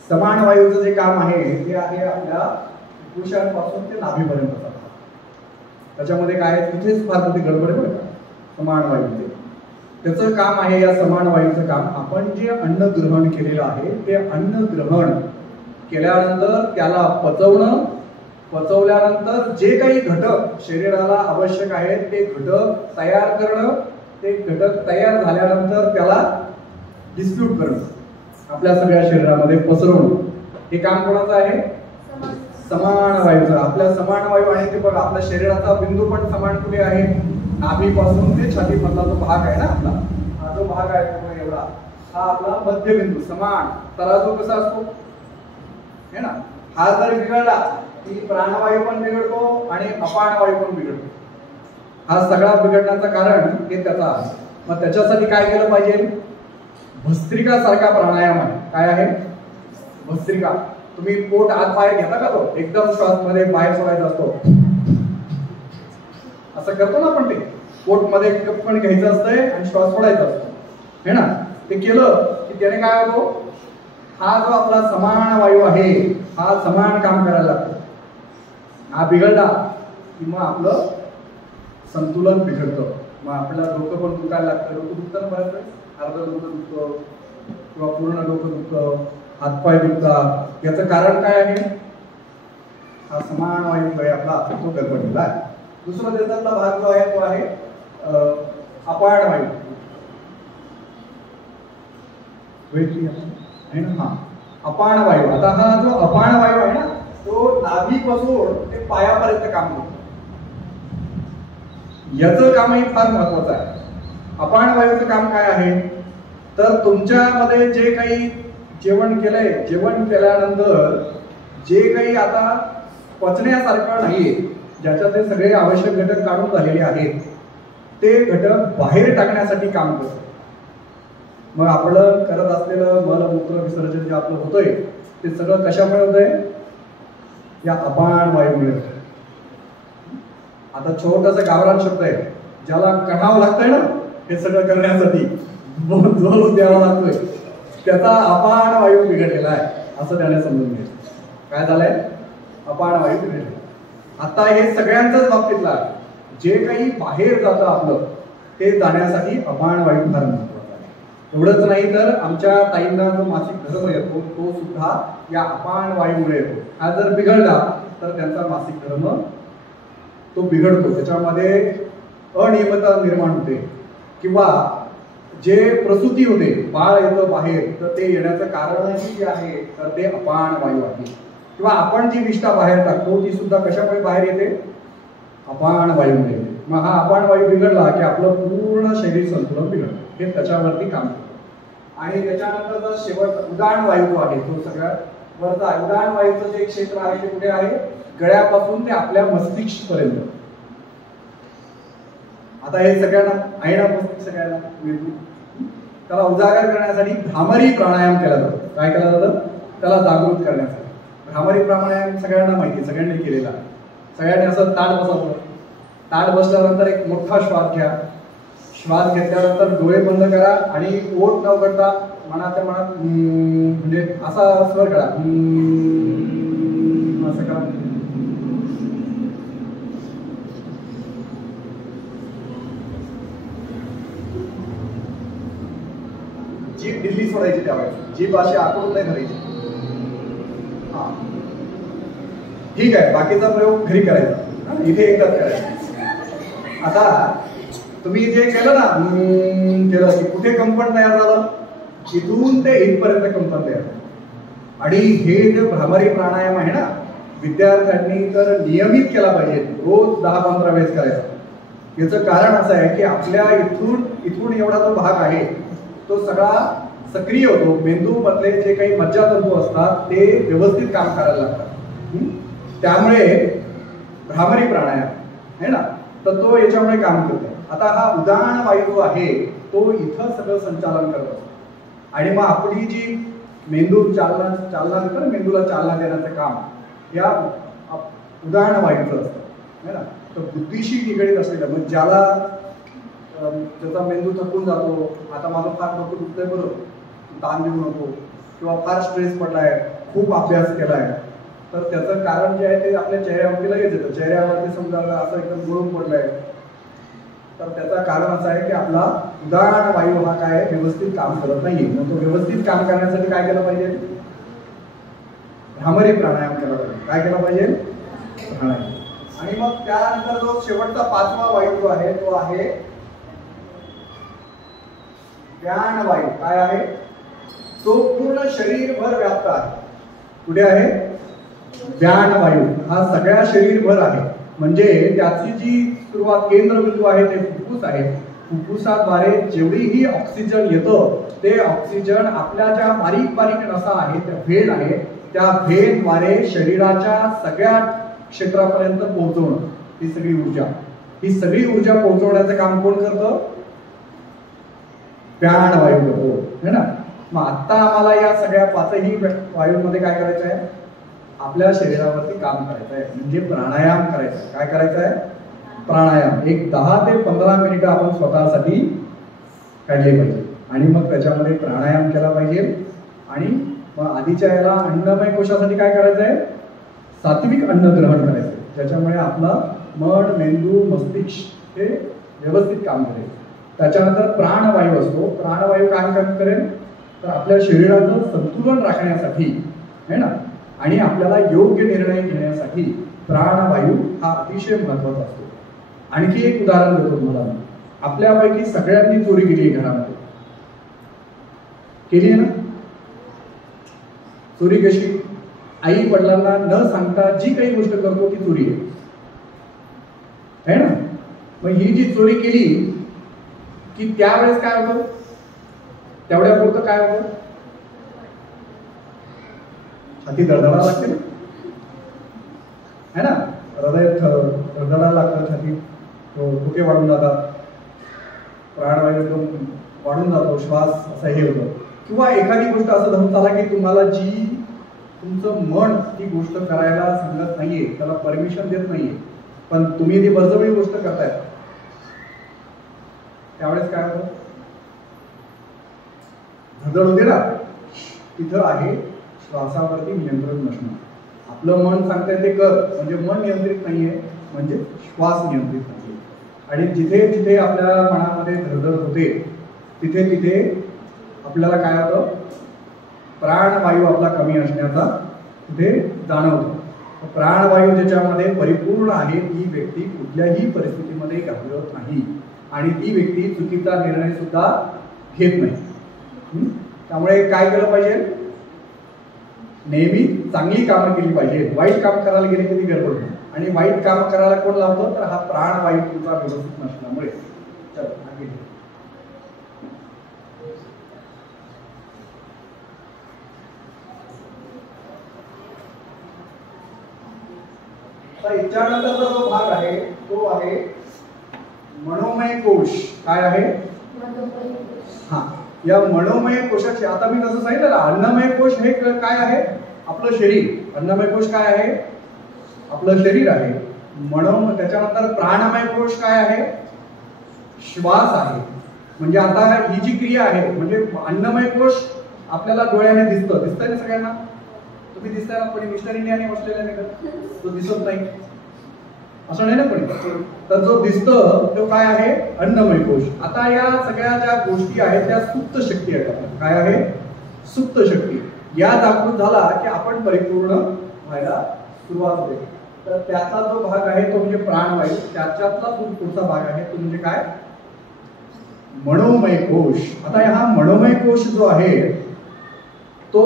समान वायूचं जे काम आहे ते आहे आपल्या फुफ्फुसांपासून ते नाभीपर्यंत. त्याच्यामध्ये काय तिथेच फार मोठी गडबड आहे बरं का. समान वायू त्याचं काम आहे. या समान वायूचं काम आपण जे अन्न ग्रहण केलेलं आहे ते अन्न ग्रहण केल्यानंतर त्याला पचवल्यानंतर जे काही घटक शरीराला आवश्यक आहेत ते घटक तयार करणं, ते घटक तयार झाल्यानंतर त्याला डिस्ट्रीब्यूट करणं, आपल्या सगळ्या शरीरामध्ये पसरवणं, हे काम कोणाचं आहे? समान वायूचं. आपल्या समान वायू आहे ते बघा. आपल्या शरीराचा बिंदू पण समान कुठे आहे? नाभीपासून ते छातीमधला जो भाग आहे ना आपला, हा जो भाग आहे एवढा, हा आपला मध्यबिंदू समान. तराजू कसा असतो है ना? हा जर बिघडला की प्राणवायू पण बिघडतो आणि अपानवायू पण बिघडतो. हा सगळा बिघडण्याचं कारण हे त्याचा आहे. मग त्याच्यासाठी काय केलं पाहिजे? भस्त्रिका सारखा प्राणायाम आहे. काय आहे? भस्त्रिका. तुम्ही पोट आत बाहेर घेता का? तो एकदम श्वास मध्ये बाहेर सोडायचा असतो, असं करतो ना आपण. ते पोट मध्ये पण घ्यायचं असतंय आणि श्वास सोडायचा असतो, है ना? ते केलं की त्याने काय होतो? हा जो आपला समान वायू आहे हा समान काम करायला लागतो. हा बिघडला की मग आपलं संतुलन बिघडतं. मग आपल्याला डोकं पण दुखायला लागतं. डोकं दुखतं ना बऱ्याच वेळेस, अर्ध डोकं दुखतं किंवा पूर्ण डोकं दुखतं, हातपाय दुखतात. याचं कारण काय आहे? हा समान वायू आहे आपला, तो गडबडलेला आहे. दुसरा त्याच्यातला भाग जो आहे तो आहे अपान वायू. अपान वायू. आता हा जो अपान वायू आहे ना तो नाभीपासून ते पायापर्यंत काम करतो. याचं कामही फार महत्वाचं आहे. अपान वायूचं काम काय आहे? तर तुमच्यामध्ये जे काही जेवण केलंय, जेवण केल्यानंतर जे काही आता पचण्यासारखं नाहीये, ज्याच्यात सगळे आवश्यक घटक काढून झालेले आहेत, ते घटक बाहेर टाकण्यासाठी काम करतात. मग आपलं करत असलेलं मलमूत्र विसर्जन जे आपलं होतंय ते सगळं कशामुळे होतंय? या अपान वायूमुळे. आता छोटासा गावरान शब्द आहे, ज्याला कणावं लागतंय ना हे सगळं करण्यासाठी, जोर द्यावा लागतोय, त्याचा अपान वायू बिघडलेला आहे असं त्याने समजून घ्यायचं. काय झालंय? अपान वायू बिघडलेला. आता हे सगळ्यांच्याच बाबतीतलं आहे. जे काही बाहेर जातं आपलं ते जाण्यासाठी अपान वायू फार महत्वाचा आहे. एवढंच नाही तर आमच्या ताईंना जो मासिक धर्म येतो तो सुद्धा या अपान वायूमुळे येतो. हा जर बिघडला तर त्यांचा मासिक धर्म तो बिघडतो. त्याच्यामध्ये अनियमितता निर्माण होते किंवा जे प्रसूती होते, बाळ येतं बाहेर, तर ते येण्याचं कारणही जे आहे तर ते अपान वायू आहे. किंवा आपण जी विष्ठा बाहेर टाकतो ती सुद्धा कशामुळे बाहेर येते? अपान वायूमुळे. मग हा अपान वायू बिघडला की आपलं पूर्ण शरीर संतुलन बिघडतं. हे त्याच्यावरती काम करतं. आणि त्याच्यानंतर शेवट उदान वायू आहे तो सगळ्यात वरचा उदाहरण वायूचं जे क्षेत्र आहे ते कुठे आहे? गळ्यापासून ते आपल्या मस्तिष्क पर्यंत. आता हे सगळ्यांना आहे ना मस्तिष्क सगळ्यांना मेंदू. त्याला उजागर करण्यासाठी भ्रामरी प्राणायाम केला जातो. काय केला जातं? त्याला जागृत करण्यासाठी. भ्रामरी प्राणायाम सगळ्यांना माहिती, सगळ्यांनी केलेला. सगळ्यांनी असं ताट बसायचं. ताट बसल्यानंतर एक मोठा श्वास घ्या. श्वास घेतल्यानंतर डोळे बंद करा आणि ओठ न उघडता मनाच्या मनात म्हणजे असा स्वर करा. असं करा. जीभ दिल्ली सोडायची त्यावेळेस. जीभ अशी आकडून नाही धरायची. हा ठीक आहे. बाकीचा प्रयोग घरी करायचा, इथे एकच करायचा. आता तुम्ही जे केलं ना केलं की कुठे कंपन तयार झालं? इथून ते इथपर्यंत कंपन तयार झालं. आणि हे जे भ्रामरी प्राणायाम आहे ना, विद्यार्थ्यांनी तर नियमित केला पाहिजे. रोज 10-15 वेळेस करायचा. याचं कारण असं आहे की आपल्या इथून एवढा जो भाग आहे तो सगळा सक्रिय होतो. मेंदू मधले जे काही मज्जातंतू असतात ते व्यवस्थित काम करायला लागतात. त्यामुळे भ्रामरी प्राणायाम आहे ना, तर तो याच्यामुळे काम करतो. आता हा उदाहरण वायू जो आहे तो इथं सगळं संचालन करत असतो. आणि मग आपली जी मेंदू चालना देतं, मेंदूला चालना देण्याचं काम या उदाहरण वायूचं असतं है ना. तर बुद्धीशी निगडीत असलेलं, मग ज्याला त्याचा मेंदू थकून जातो, आता माझं फार डोकं दुखतंय बरं, ताण देऊ नको, किंवा फार स्ट्रेस पडलाय, खूप अभ्यास केलाय, तर त्याचं कारण जे आहे ते आपल्या चेहऱ्यावरती लगेच येतं. चेहऱ्यावरती समजा असं एकदम गळून पडलंय, तर त्याचं कारण असं आहे की आपला उदाहरण वायू हा काय व्यवस्थित काम करत नाहीये. मग तो व्यवस्थित काम करण्यासाठी काय केलं पाहिजे? भ्रामरी प्राणायाम केला पाहिजे. काय केला पाहिजे? प्राणायाम. आणि मग त्यानंतर जो शेवटचा 5वा वायू जो आहे तो आहे व्यान वायू. काय आहे? तो पूर्ण शरीरभर व्याप्त आहे. कुठे आहे? व्यान वायू हा सगळ्या शरीरभर आहे. म्हणजे त्याची जी सुरुवात केंद्रबिंदू आहे ते फुफ्फुस आहे. फुफ्फुसाद्वारे जेवढीही ऑक्सिजन येतं ते ऑक्सिजन आपल्या ज्या बारीक बारीक नसा आहेत, त्या व्हेन आहे, त्या व्हेनद्वारे शरीराच्या सगळ्या क्षेत्रापर्यंत पोहोचवणं. ही सगळी ऊर्जा पोहोचवण्याचं काम कोण करतं? व्यान वायू करतो है ना. मग आता आम्हाला या सगळ्या 5ही वायूंमध्ये काय करायचं आहे? आपल्या शरीरावरती काम करायचं आहे, म्हणजे प्राणायाम करायचा आहे. काय करायचं आहे? प्राणायाम. एक 10 ते 15 मिनिटं आपण स्वतःसाठी काढले पाहिजे आणि मग त्याच्यामध्ये प्राणायाम केला पाहिजे. आणि मग आधीच्या याला अन्नमय कोशासाठी काय करायचं आहे? सात्विक अन्न ग्रहण करायचं आहे, ज्याच्यामुळे आपलं मन, मेंदू, मस्तिष्क हे व्यवस्थित काम करेल. त्याच्यानंतर प्राणवायू असतो. प्राणवायू काय काम करेल? तर आपल्या शरीराचं संतुलन राखण्यासाठी है ना, आणि आपल्याला योग्य निर्णय घेण्यासाठी प्राणवायू हा अतिशय महत्वाचा असतो. आणखी एक उदाहरण देतो तुम्हाला. आपल्यापैकी सगळ्यांनी चोरी केली आहे घरामध्ये, केली आहे ना? चोरी कशी? आई वडिलांना न सांगता जी काही गोष्ट करतो ती चोरी आहे ना. मग ही जी चोरी केली की त्यावेळेस काय होतं? तेवढ्यापुरतं काय होतं? छाती धडधडा लागते ना है ना, हृदय धडधडा लागतं, छाती ठोके वाढून जातात, प्राणवायू एकदम वाढून जातो, श्वास असा हे होतं. किंवा एखादी गोष्ट असं धरून चाला की तुम्हाला जी तुमचं मन ती गोष्ट करायला सांगत नाहीये, त्याला परमिशन देत नाहीये, पण तुम्ही ती बळजबरी गोष्ट करताय, त्यावेळेस काय होतं? धडधड होते ना. तिथं आहे श्वासावरती नियंत्रण नसणं. आपलं मन सांगतंय ते कर, म्हणजे मन नियंत्रित नाहीये, म्हणजे श्वास नियंत्रित नाहीये. आणि जिथे जिथे आपल्या मनामध्ये धडधड होते तिथे तिथे आपल्याला काय होतं? प्राणवायू आपला कमी असण्याचा तिथे जाणवतो. प्राणवायू ज्याच्यामध्ये परिपूर्ण आहे ती व्यक्ती कुठल्याही परिस्थितीमध्ये घाबरत नाही आणि ती व्यक्ती चुकीचा निर्णय सुद्धा घेत नाही. त्यामुळे काय केलं पाहिजे? नेहमी चांगली कामं केली पाहिजे. वाईट काम करायला गेले कधी गडबड नाही. आणि वाईट काम करायला कोण लावतो? तर हा प्राणवायू तुमचा व्यवस्थित नसल्यामुळे. चल आगे. तर याच्यानंतरचा जो भाग आहे तो आहे मनोमय कोश. काय आहे? हा, या मनोमय कोशाची आता मी जसं सांगितलं ना, अन्नमय कोश हे काय आहे? आपलं शरीर. अन्नमय कोश काय आहे? आपलं शरीर आहे. त्याच्यानंतर प्राणमय कोश काय आहे? श्वास आहे. म्हणजे आता ही जी क्रिया आहे, म्हणजे अन्नमय कोश आपल्याला डोळ्याने दिसतंय ना सगळ्यांना? तुम्ही दिसताय ना? कोणी मिस्टर इंडियाने ऑस्ट्रेलियाने का तो दिसत नाही असं नाही ना कोणी? तर जो दिसतं तो काय आहे? अन्नमय कोश. आता या सगळ्या ज्या गोष्टी आहेत त्या सुप्त शक्ती आहेत. काय आहे? सुप्त शक्ती. या जागृत झाला की आपण परिपूर्ण व्हायला सुरुवात होते. तर त्याचा जो भाग आहे तो म्हणजे प्राणवायू. त्याच्यातला जो पुढचा भाग आहे तो म्हणजे काय? मनोमय कोश. आता हा मनोमय कोश जो आहे तो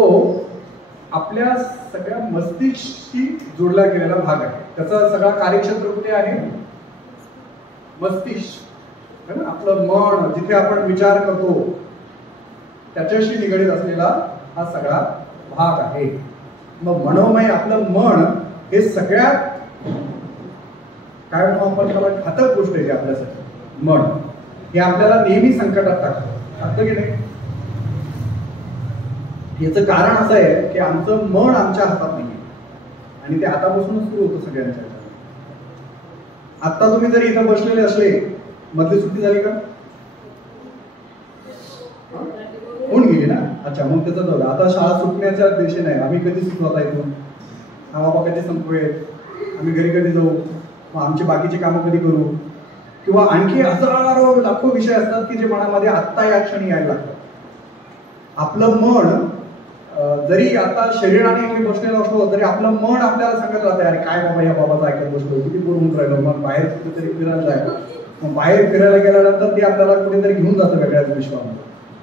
आपल्या सगळ्या मस्तिष्काशी जोडला गेलेला भाग आहे. त्याचा सगळा कार्यक्षेत्र कुठे आहे? मस्तिष्क. आपलं मन, जिथे आपण विचार करतो त्याच्याशी निगडीत असलेला हा सगळा भाग आहे. मग मनोमय आपलं मन हे सगळ्यात काय म्हणू आपण त्याला घातक गोष्ट आहे आपल्यासाठी. मन हे आपल्याला नेहमी संकटात टाकतं की नाही? याचं कारण असं आहे की आमचं मन आमच्या हातात नाही आणि ते आतापासूनच सुरू होतं सगळ्यांच्या. आता तुम्ही जरी इथं बसलेले असले, मधली सुट्टी झाली का? होऊन गेली ना? अच्छा, मग त्याचं जाऊ. आता शाळा सुटण्याच्या दिशेने आहे. आम्ही कधी सुटू आता इथून? हा बाबा कधी संपवेल? आम्ही घरी कधी जाऊ? मग आमची बाकीची कामं कधी करू? किंवा आणखी हजारो लाखो विषय असतात की जे मनामध्ये आत्ता या क्षणी यायला लागतात. आपलं मन जरी आता शरीराने बसलेलं असलो तरी आपलं मन आपल्याला सांगत राहतं, अरे काय बाबा या बाबाचं ऐकत बसलो, किती बोलून राहिलो. मग बाहेर कुठेतरी फिरायला जायला, मग बाहेर फिरायला गेल्यानंतर ते आपल्याला कुठेतरी घेऊन जातं वेगळ्याच विश्वामध्ये.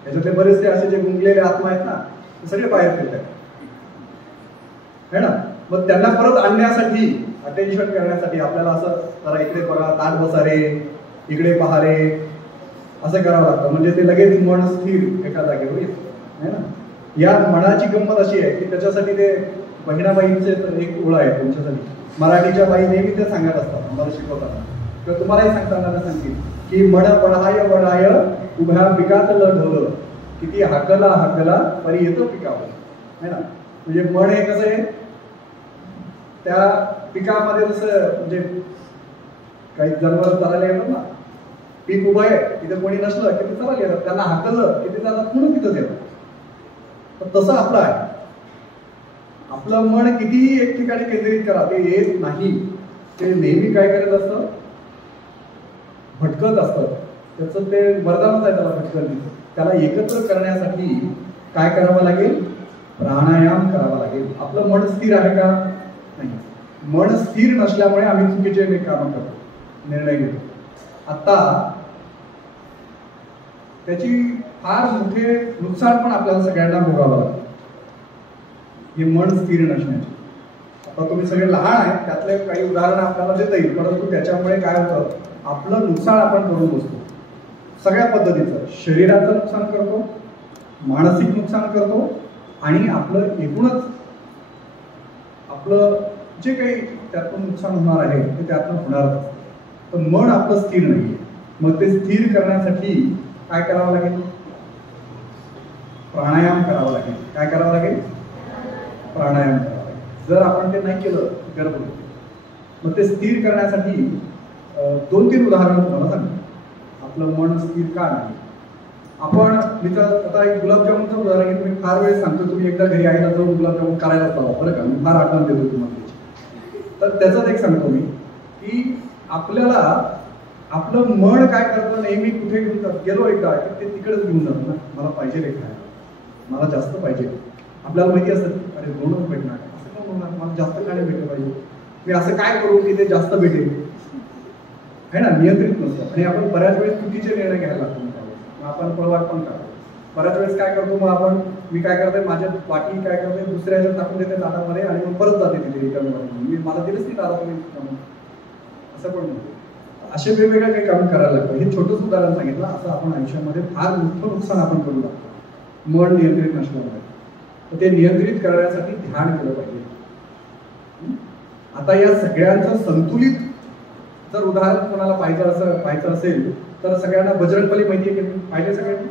त्याच्यातले बरेचसे असे जे गुंगलेले आत्मा आहेत ना, ते सगळे बाहेर फिरत आहेत है ना. मग त्यांना परत आणण्यासाठी, अटेन्शन करण्यासाठी आपल्याला असं जरा इकडे बघा, ताट बसा रे, इकडे पहा रे, असं करावं लागतं. म्हणजे ते लगेच मन स्थिर एका जागेवर येतं है ना. या मनाची गंमत अशी आहे की त्याच्यासाठी ते बहिणाबाईंचे एक ओळ आहे त्यांच्यासाठी. मराठीच्या बाई नेहमी ते सांगत असतात मला शिकवताना, किंवा तुम्हालाही सांगताना सांगतील की मन पढाय वडाय उभ्या पिकातलं ढोल, किती हाकला हाकला परी येतं पिकावर है ना. म्हणजे मन हे कसं आहे, त्या पिकामध्ये जसं म्हणजे काही जनावर चालायला येतात ना, पीक उभं आहे तिथे कोणी नसलं की ते चालायला येतात, त्यांना हाकललं की ते जातात पुन्हा तिथंच येतात. तसं आपलं आहे. आपलं मन कितीही एक ठिकाणी केंद्रित करा ते येत नाही. ते नेहमी काय करत असतं, भटकत असतं. त्याचं ते वरदानच आहे त्याला भटकत. त्याला एकत्र करण्यासाठी काय करावं लागेल? प्राणायाम करावा लागेल. आपलं मन स्थिर आहे का? नाही. मन स्थिर नसल्यामुळे आम्ही चुकीचे कामं करतो, निर्णय घेतो. आता त्याची फार मोठे नुकसान पण आपल्याला सगळ्यांना भोगावं लागतं, हे मन स्थिर नसण्याचे. आता तुम्ही सगळे लहान आहेत, त्यातले काही उदाहरणं आपल्याला देता येईल, परंतु त्याच्यामुळे काय होतं, आपलं नुकसान आपण करून बसतो. सगळ्या पद्धतीचं शरीराचं नुकसान करतो, मानसिक नुकसान करतो आणि आपलं एकूणच आपलं जे काही त्यातून नुकसान होणार आहे ते त्यातून होणारच. तर मन आपलं स्थिर नाहीये. मग ते स्थिर करण्यासाठी काय करावं लागेल? प्राणायाम करावा लागेल. काय करावं लागेल? प्राणायाम करावा लागेल. जर आपण ते नाही केलं गडबड होते. मग ते स्थिर करण्यासाठी 2-3 उदाहरणं तुम्हाला सांगतो. आपलं मन स्थिर का नाही? आपण मी तर आता एक गुलाबजामुनचं उदाहरण घेतो. मी फार वेळेस सांगतो, तुम्ही एकदा घरी आईला जाऊन गुलाबजामुन करायलाच हवा बरं का. मी फार आठवण देतो तुम्हाला त्याची. तर त्याचाच एक सांगतो मी की आपल्याला आपलं मन काय करतं, नेहमी कुठे घेऊन जात, गेलो एकदा की ते तिकडेच घेऊन जातं ना. मला पाहिजे रे काय, मला जास्त पाहिजे. आपल्याला माहिती असतं अरे 2च भेटणार, असं काय होणार, मला जास्त काय भेटलं पाहिजे, मी असं काय करू की ते जास्त भेटेल है ना. नियंत्रित नसतं आणि आपण बऱ्याच वेळेस चुकीचे निर्णय घ्यायला लागतो. आपण पळवाट पण करतो बऱ्याच वेळेस. काय करतो मग आपण, मी काय करते, माझ्या वाटी काय करते दुसऱ्या ह्याच्यात टाकून देते ताटामध्ये आणि मग परत जाते तिथे रिटर्न वाटी. मी मला दिलंच नाही दादा तुम्ही, असं पण म्हणतो. असे वेगवेगळे काही काम करायला लागतं. हे छोटंच उदाहरण सांगितलं. असं आपण आयुष्यामध्ये फार मोठं नुकसान आपण करू लागतो मन नियंत्रित नसल्यामुळे. तर ते नियंत्रित करण्यासाठी ध्यान केलं पाहिजे. आता या सगळ्यांचं संतुलित जर उदाहरण कोणाला पाहायचं असेल तर सगळ्यांना बजरंगबली माहिती आहे की पाहिले सगळ्यांनी?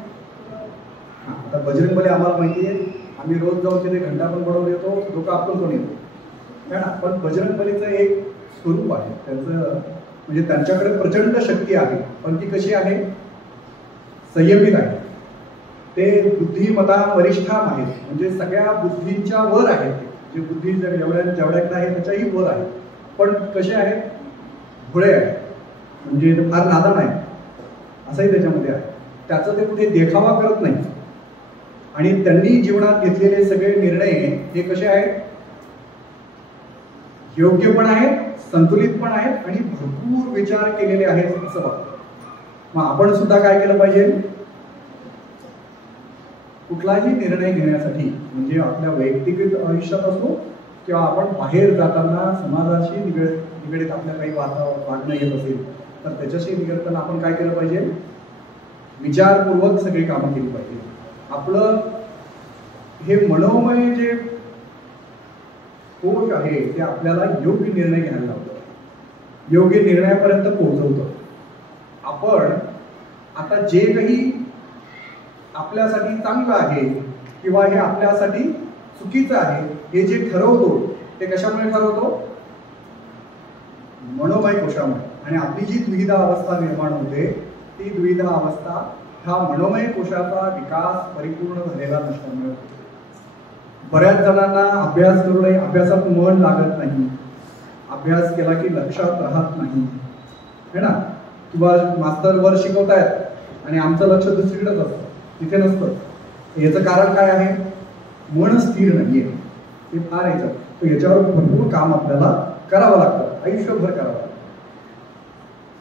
हा, आता बजरंगबली आम्हाला माहिती आहे, आम्ही रोज जाऊन तिथे घंटा पण बनवून येतो, लोक आपण पण येतो है ना. पण बजरंगबलीचं एक स्वरूप आहे, त्यांचं म्हणजे त्यांच्याकडे प्रचंड शक्ती आहे, पण ती कशी आहे? संयमित आहे. ते बुद्धिमत्ता वरिष्ठाम आहेत, म्हणजे सगळ्या बुद्धींच्या वर आहेत. जे बुद्धी जेवढ्याकडे आहे त्याच्याही वर आहे, पण कसे आहेत? भोळे आहे, म्हणजे फार नादान आहे असंही त्याच्यामध्ये आहे. त्याचं ते कुठे देखावा करत नाही. आणि त्यांनी जीवनात घेतलेले सगळे निर्णय हे कसे आहेत? योग्य पण आहेत, संतुलित पण आहेत आणि भरपूर विचार केलेले आहेत असं वाटतं. मग आपण सुद्धा काय केलं पाहिजे? कुठलाही निर्णय घेण्यासाठी, म्हणजे आपल्या वैयक्तिक आयुष्यात असो किंवा आपण बाहेर जाताना समाजाशी निगडीत आपल्या काही वागणं येत असेल तर त्याच्याशी निगडताना आपण काय केलं पाहिजे? विचारपूर्वक सगळी कामं केली पाहिजे. आपलं हे मनोमय जे कोश आहे ते आपल्याला योग्य निर्णय घ्यायला लावतं, योग्य निर्णयापर्यंत पोहोचवतं. आपण आता जे काही आपल्यासाठी चांगलं आहे किंवा हे आपल्यासाठी चुकीचं आहे हे जे ठरवतो ते कशामुळे ठरवतो? मनोमय कोशामुळे. आणि आपली जी द्विधा अवस्था निर्माण होते ती द्विधा अवस्था हा मनोमय कोशाचा विकास परिपूर्ण झालेला नसल्यामुळे होते. बऱ्याच जणांना अभ्यास करूनही अभ्यासात मन लागत नाही, अभ्यास केला की लक्षात राहत नाही है ना. किंवा मास्तर वर शिकवतायत आणि आमचं लक्ष दुसरीकडेच असतं, तिथे नसतं. याचं कारण काय आहे? मन स्थिर नाहीये. हे फार याच्यावर भरपूर काम आपल्याला करावं लागतं, आयुष्यभर करावं लागतं.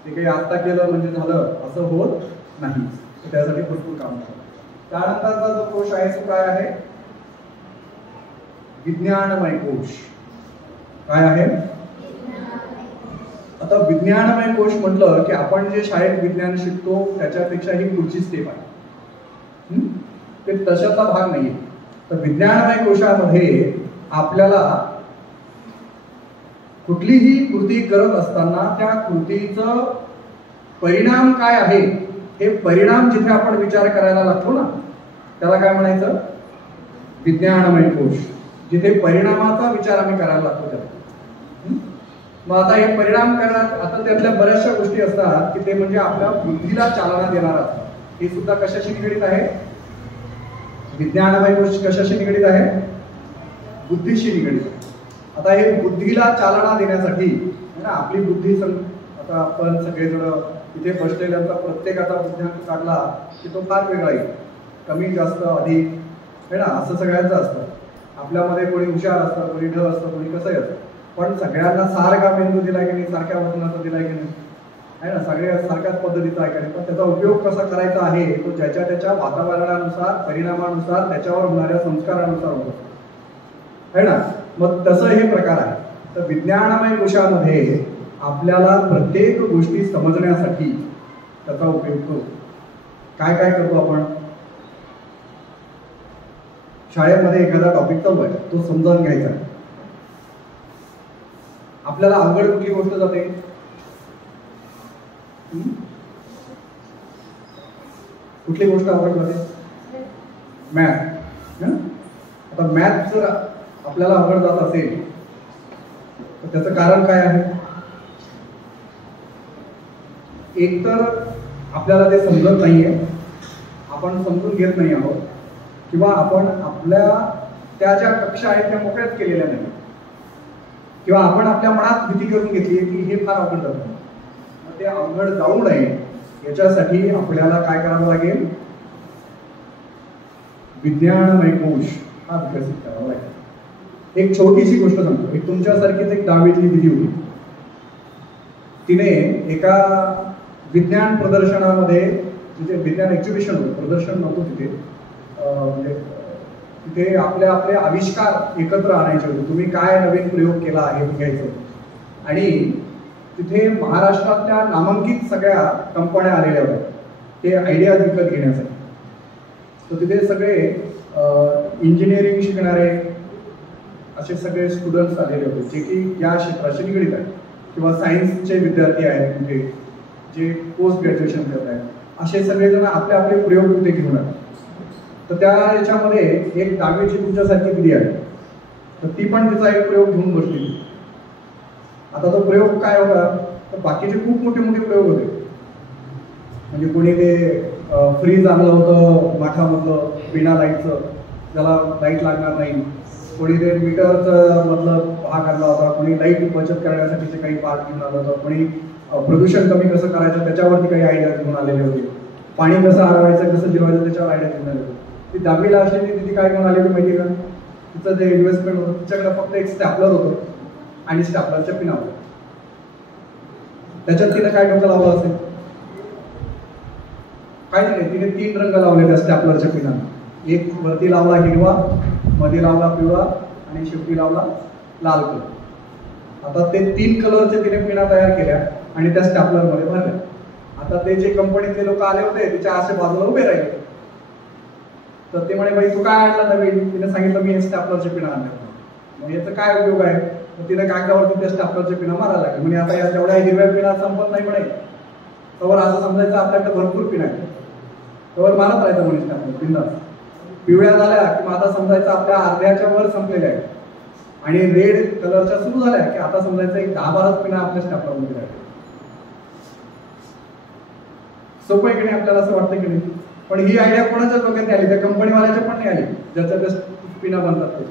ते काही आत्ता केलं म्हणजे झालं असं होत नाही, त्यासाठी भरपूर काम करावं. त्यानंतरचा जो कोश आहे तो काय आहे? विज्ञानमय कोश. काय आहे? आता विज्ञानमय कोश म्हटलं की आपण जे शाळेत विज्ञान शिकतो त्याच्यापेक्षा ही पुढची स्टेप आहे. ते तशाचा भाग नाहीये. तर विज्ञानमय कोशामध्ये आपल्याला कुठलीही कृती करत असताना त्या कृतीचं परिणाम काय आहे हे परिणाम जिथे आपण विचार करायला लागतो ना त्याला काय म्हणायचं? विज्ञानमय कोश. जिथे परिणामाचा विचार आम्ही करायला लागतो त्याला. मग आता हे परिणाम करण्यात आता त्यातल्या बऱ्याचशा गोष्टी असतात की ते म्हणजे आपल्या बुद्धीला चालना देणार असतात. हे सुद्धा कशाशी निगडीत आहे? विज्ञानमय कोश कशाशी निगडीत आहे? बुद्धीशी निगडीत आहे. आता हे बुद्धीला चालना देण्यासाठी ना आपली बुद्धी आता आपण सगळेजण इथे बसलेल्यांचा प्रत्येकाचा बुद्ध्यांक काढला की तो फार वेगळा येईल, कमी जास्त अधिक है ना, असं सगळ्यांचं असतं. आपल्यामध्ये कोणी हुशार असतं, कोणी ढ असतं, कोणी कसंही असतं. पण सगळ्यांना सारखा मेंदू दिलाय की नाही, सारख्या वजनाचा दिलाय की नाही आहे ना, सगळ्या सारख्याच पद्धतीचा आहे का नाही. पण त्याचा उपयोग कसा करायचा आहे तो ज्याच्या त्याच्या वातावरणानुसार, परिणामानुसार, त्याच्यावर होणाऱ्या संस्कारानुसार होतो है ना. मग तसं हे प्रकार आहे. तर विज्ञानमय कोशामध्ये आपल्याला प्रत्येक गोष्टी समजण्यासाठी त्याचा उपयोग होतो. काय काय करतो आपण? शाळेमध्ये एखादा टॉपिक चालू आहे तो समजावून घ्यायचा. आपल्याला अवघड कुठली गोष्ट जाते? कुठली गोष्ट अवघड जाते? मॅथ. आता मॅथ जर आपल्याला अवघड जात असेल तर त्याचं कारण काय आहे? एक तर आपल्याला ते समजत नाहीये, आपण समजून घेत नाही आहोत, किंवा आपण आपल्या त्या ज्या कक्षा आहेत त्या मोकळ्याच केलेल्या नाही, किंवा आपण आपल्या मनात भीती करून घेतली की हे फार अवघड जातं. मग ते अवघड जाऊ नये याच्यासाठी आपल्याला काय करावं लागेल? विज्ञानमय कोश हा विकसित करावा लागेल. एक छोटीशी गोष्ट सांगतो. एक तुमच्यासारखीच एक 10वीतली दिदी होती. तिने एका विज्ञान प्रदर्शनामध्ये, तिथे विज्ञान एक्झिबिशन होतं, प्रदर्शन नव्हतं तिथे, म्हणजे तिथे आपले आविष्कार एकत्र आणायचे होते. तुम्ही काय नवीन प्रयोग केला आहे हे घ्यायचं होतं. आणि तिथे महाराष्ट्रातल्या नामांकित सगळ्या कंपन्या आलेल्या होत्या ते आयडिया विकत घेण्यासाठी. तर तिथे सगळे इंजिनिअरिंग शिकणारे, असे सगळे स्टुडंट्स आलेले होते जे की या क्षेत्राशी निगडीत आहेत किंवा सायन्सचे विद्यार्थी आहेत म्हणजे जे पोस्ट ग्रॅज्युएशन करत आहेत. असे सगळेजण आपले आपले प्रयोग तिथे घेऊन आले. तर त्या याच्यामध्ये एक डावीची तुमच्यासारखी दिली आहे, तर ती पण तिचा एक प्रयोग घेऊन बसली. आता तो प्रयोग काय होता, तर बाकीचे खूप मोठे मोठे प्रयोग होते. म्हणजे कोणी ते फ्रीज आणलं होतं माठामधलं बिना लाईटचं, ज्याला लाईट लागणार नाही. कोणी ते मीटरचं मधलं भाग आणला होता, कोणी लाईट बचत करण्यासाठीचे काही भाग घेऊन आलं होतं, कोणी प्रदूषण कमी कसं करायचं त्याच्यावरती काही आयडिया घेऊन आलेले होते. पाणी कसं हरवायचं कसं जिरवायचं त्याच्यावर आयडिया घेऊन आले होते. ती दहावीला असली तिथे काय घेऊन आली होती माहिती का, तिचं जे इन्व्हेस्टमेंट होतं तिच्याकडे फक्त एक स्टॅपलर होतं आणि स्टॅपलरच्या पिना होत्या. त्याच्यात तिने काय डोकं लावलं असेल, काय नाही, तिने 3 रंग लावले त्या स्टॅपलरच्या पिनांना. एक वरती लावला हिरवा, मध्ये लावला पिवळा आणि शेवटी लावला लाल कलर. आता ते 3 कलरचे तिने पिना तयार केल्या आणि त्या स्टॅपलरमध्ये भरल्या. आता ते जे कंपनीतले लोक आले होते तिच्या असे बाजूला उभे राहिले. तर ते म्हणे बाई तू काय आणला नवीन, तिने सांगितलं मी हे स्टॅपलरचे पिना आणले. मग याचा काय उपयोग आहे, तर तिने कागदावरती त्या स्टॅपलरचे पिना मारायला लागले. म्हणजे आता या जेवढ्या हिरव्या पिना संपत नाही म्हणे, तर असं समजायचं आपल्याकडे भरपूर पिना आहे, तर मारत राहायचं म्हणे स्टॅपलर पिना. पिवळ्या झाल्या की आता समजायचं आपल्या अर्ध्याच्या वर संपलेल्या आहेत आणि रेड कलरच्या सुरू झाल्या की आता समजायचं एक 10-12 पिना आपल्या स्टॅपलरमध्ये राहिल्या. सोपं आहे की नाही, आपल्याला असं वाटतं की नाही. पण ही आयडिया कोणाच्या डोक्यात आली, त्या कंपनीवाल्याच्या पण नाही आली ज्याच्या त्या पिना बनतात ते.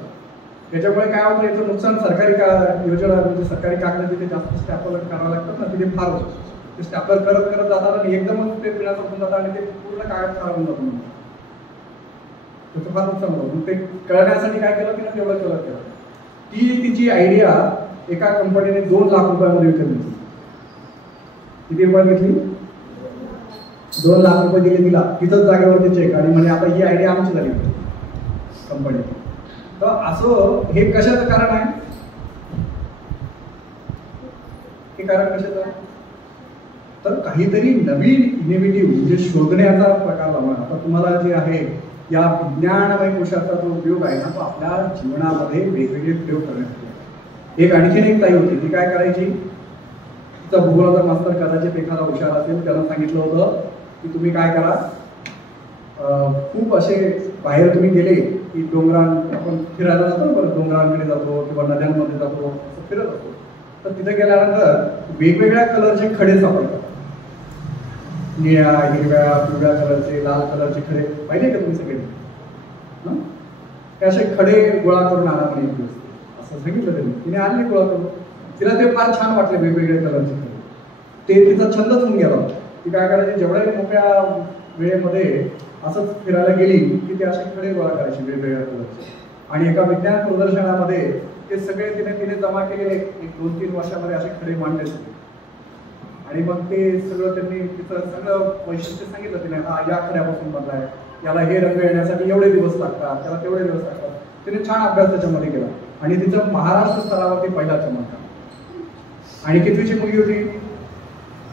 त्याच्यामुळे काय होतं, याचं नुकसान सरकारी योजना म्हणजे सरकारी कागद जिथे जास्त स्टॅपलर करावं लागतात ना तिथे फार होतं. ते स्टॅपलर करत करत जातात आणि एकदमच ते पिना संपून जातात आणि ते पूर्ण कागद खराब होऊन जातो. त्याचं फार नुकसान होतं. मग ते कळण्यासाठी काय केलं तिने, तेवढं केलं. ती तिची आयडिया एका कंपनीने 2 लाख रुपयामध्ये विकत घेतली. किती रुपयात घेतली, 2 लाख रुपये दिले तिला, तिथंच जागेवरती चेक. आणि म्हणजे आता ही आयडिया आमची झाली कंपनी. तर असं हे कशाचं कारण आहे, हे कारण कशाचं आहे, तर काहीतरी नवीन इनोव्हेटिव्ह म्हणजे शोधण्याचा प्रकार लावणार. आता तुम्हाला जे आहे या विज्ञानमय कोशाचा जो उपयोग आहे ना, तो आपल्या जीवनामध्ये वेगवेगळे प्रयोग करण्यासाठी. एक आणखीन एक ताई होती, ती काय करायची, तिचा भूगोलाचा मास्तर कदाचित एखादा हुशार असेल, त्याला सांगितलं होतं की तुम्ही काय करा, खूप असे बाहेर तुम्ही गेले की डोंगरां आपण फिरायला जातो बरं, डोंगरांकडे जातो किंवा नद्यांमध्ये जातो, असं फिरत असतो. तर तिथे गेल्यानंतर वेगवेगळ्या कलरचे खडे सापडतात. निळ्या, हिरव्या, पिवळ्या कलरचे, लाल कलरचे खडे पाहिले का तुम्ही सगळे, ते असे खडे गोळा करून आणा म्हणे एक दिवस, असं सांगितलं त्यांनी. तिने आणले गोळा करून. तिला ते फार छान वाटले वेगवेगळे कलरचे खडे. ते तिचा छंदच होऊन गेला. ती काय करायची, जेवढ्या मोठ्या वेळेमध्ये असंच फिरायला गेली की ते असे खडे गोळा करायचे वेगवेगळ्या कलरचे. आणि एका विज्ञान प्रदर्शनामध्ये ते सगळे तिने जमा केलेले 1-2-3 वर्षामध्ये असे खडे मांडले होते. आणि मग ते सगळं त्यांनी तिथं सगळं वैशिष्ट्य सांगितलं तिने, हा या खड्यापासून बनलाय, याला हे रंग येण्यासाठी एवढे दिवस लागतात, त्याला तेवढे दिवस लागतात. तिने छान अभ्यास त्याच्यामध्ये केला आणि तिचं महाराष्ट्र स्तरावरती पहिला क्रमांक. आणि कितवीची मुलगी होती,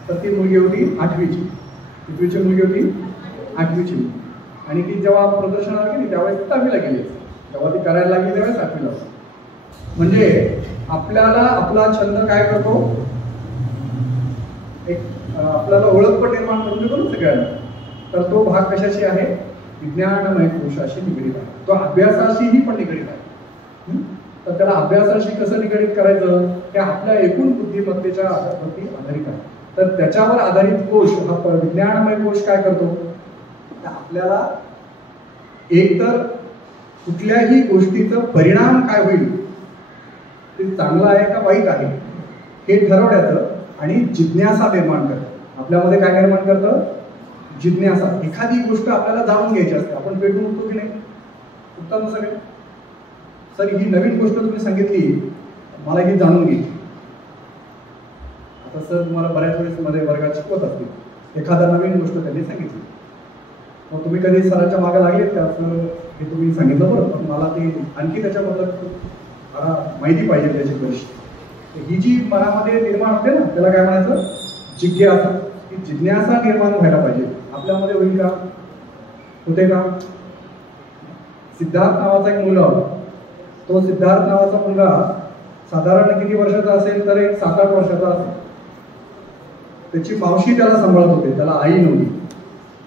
तर ती मुलगी होती 8वीची. कितवीची मुलगी होती, 8वीची. आणि ती जेव्हा प्रदर्शनाला गेली त्यावेळेस 10वीला गेली. जेव्हा ती करायला लागली त्यावेळेस 8वीला. म्हणजे आपल्याला आपला छंद काय करतो, एक आपल्याला ओळख पण निर्माण करून देतो ना सगळ्यांना. तर तो भाग कशाशी आहे, विज्ञानमय कोशाशी निगडीत आहे. तो अभ्यासाशीही पण निगडीत आहे. तर त्याला अभ्यासाशी कसं निगडीत करायचं, हे आपल्या एकूण बुद्धिमत्तेच्या आधारावरती आधारित आहे. तर त्याच्यावर आधारित कोश हा विज्ञानमय कोश काय करतो, आपल्याला एकतर कुठल्याही गोष्टीचा परिणाम काय होईल, ते चांगलं आहे का वाईट आहे हे ठरवण्याचं आणि जिज्ञासा निर्माण करतं. आपल्यामध्ये काय निर्माण करतं, जिज्ञासा. एखादी गोष्ट आपल्याला जाणून घ्यायची असते. आपण पेटून उठतो की नाही, उठतात ना सगळे. सर ही नवीन गोष्ट तुम्ही सांगितली, मला ही जाणून घ्यायची. आता सर तुम्हाला बऱ्याच वेळेस मध्ये वर्गात शिकवत असतील, एखादा नवीन गोष्ट त्यांनी सांगितली, मग तुम्ही कधी सरांच्या मागे लागलेत का, सर हे तुम्ही सांगितलं बरं, पण मला ते आणखी त्याच्याबद्दल माहिती पाहिजे त्याची गोष्ट. ही जी मनामध्ये निर्माण होते ना, त्याला काय म्हणायचं, जिज्ञासा. ही जिज्ञासा निर्माण व्हायला पाहिजे. आपल्यामध्ये होईल का, होते का. सिद्धार्थ नावाचा एक मुलगा होता, तो सिद्धार्थ नावाचा मुलगा साधारण किती वर्षाचा असेल तर एक 7-8 वर्षाचा असेल. त्याची मावशी त्याला सांभाळत होते, त्याला आई नव्हती.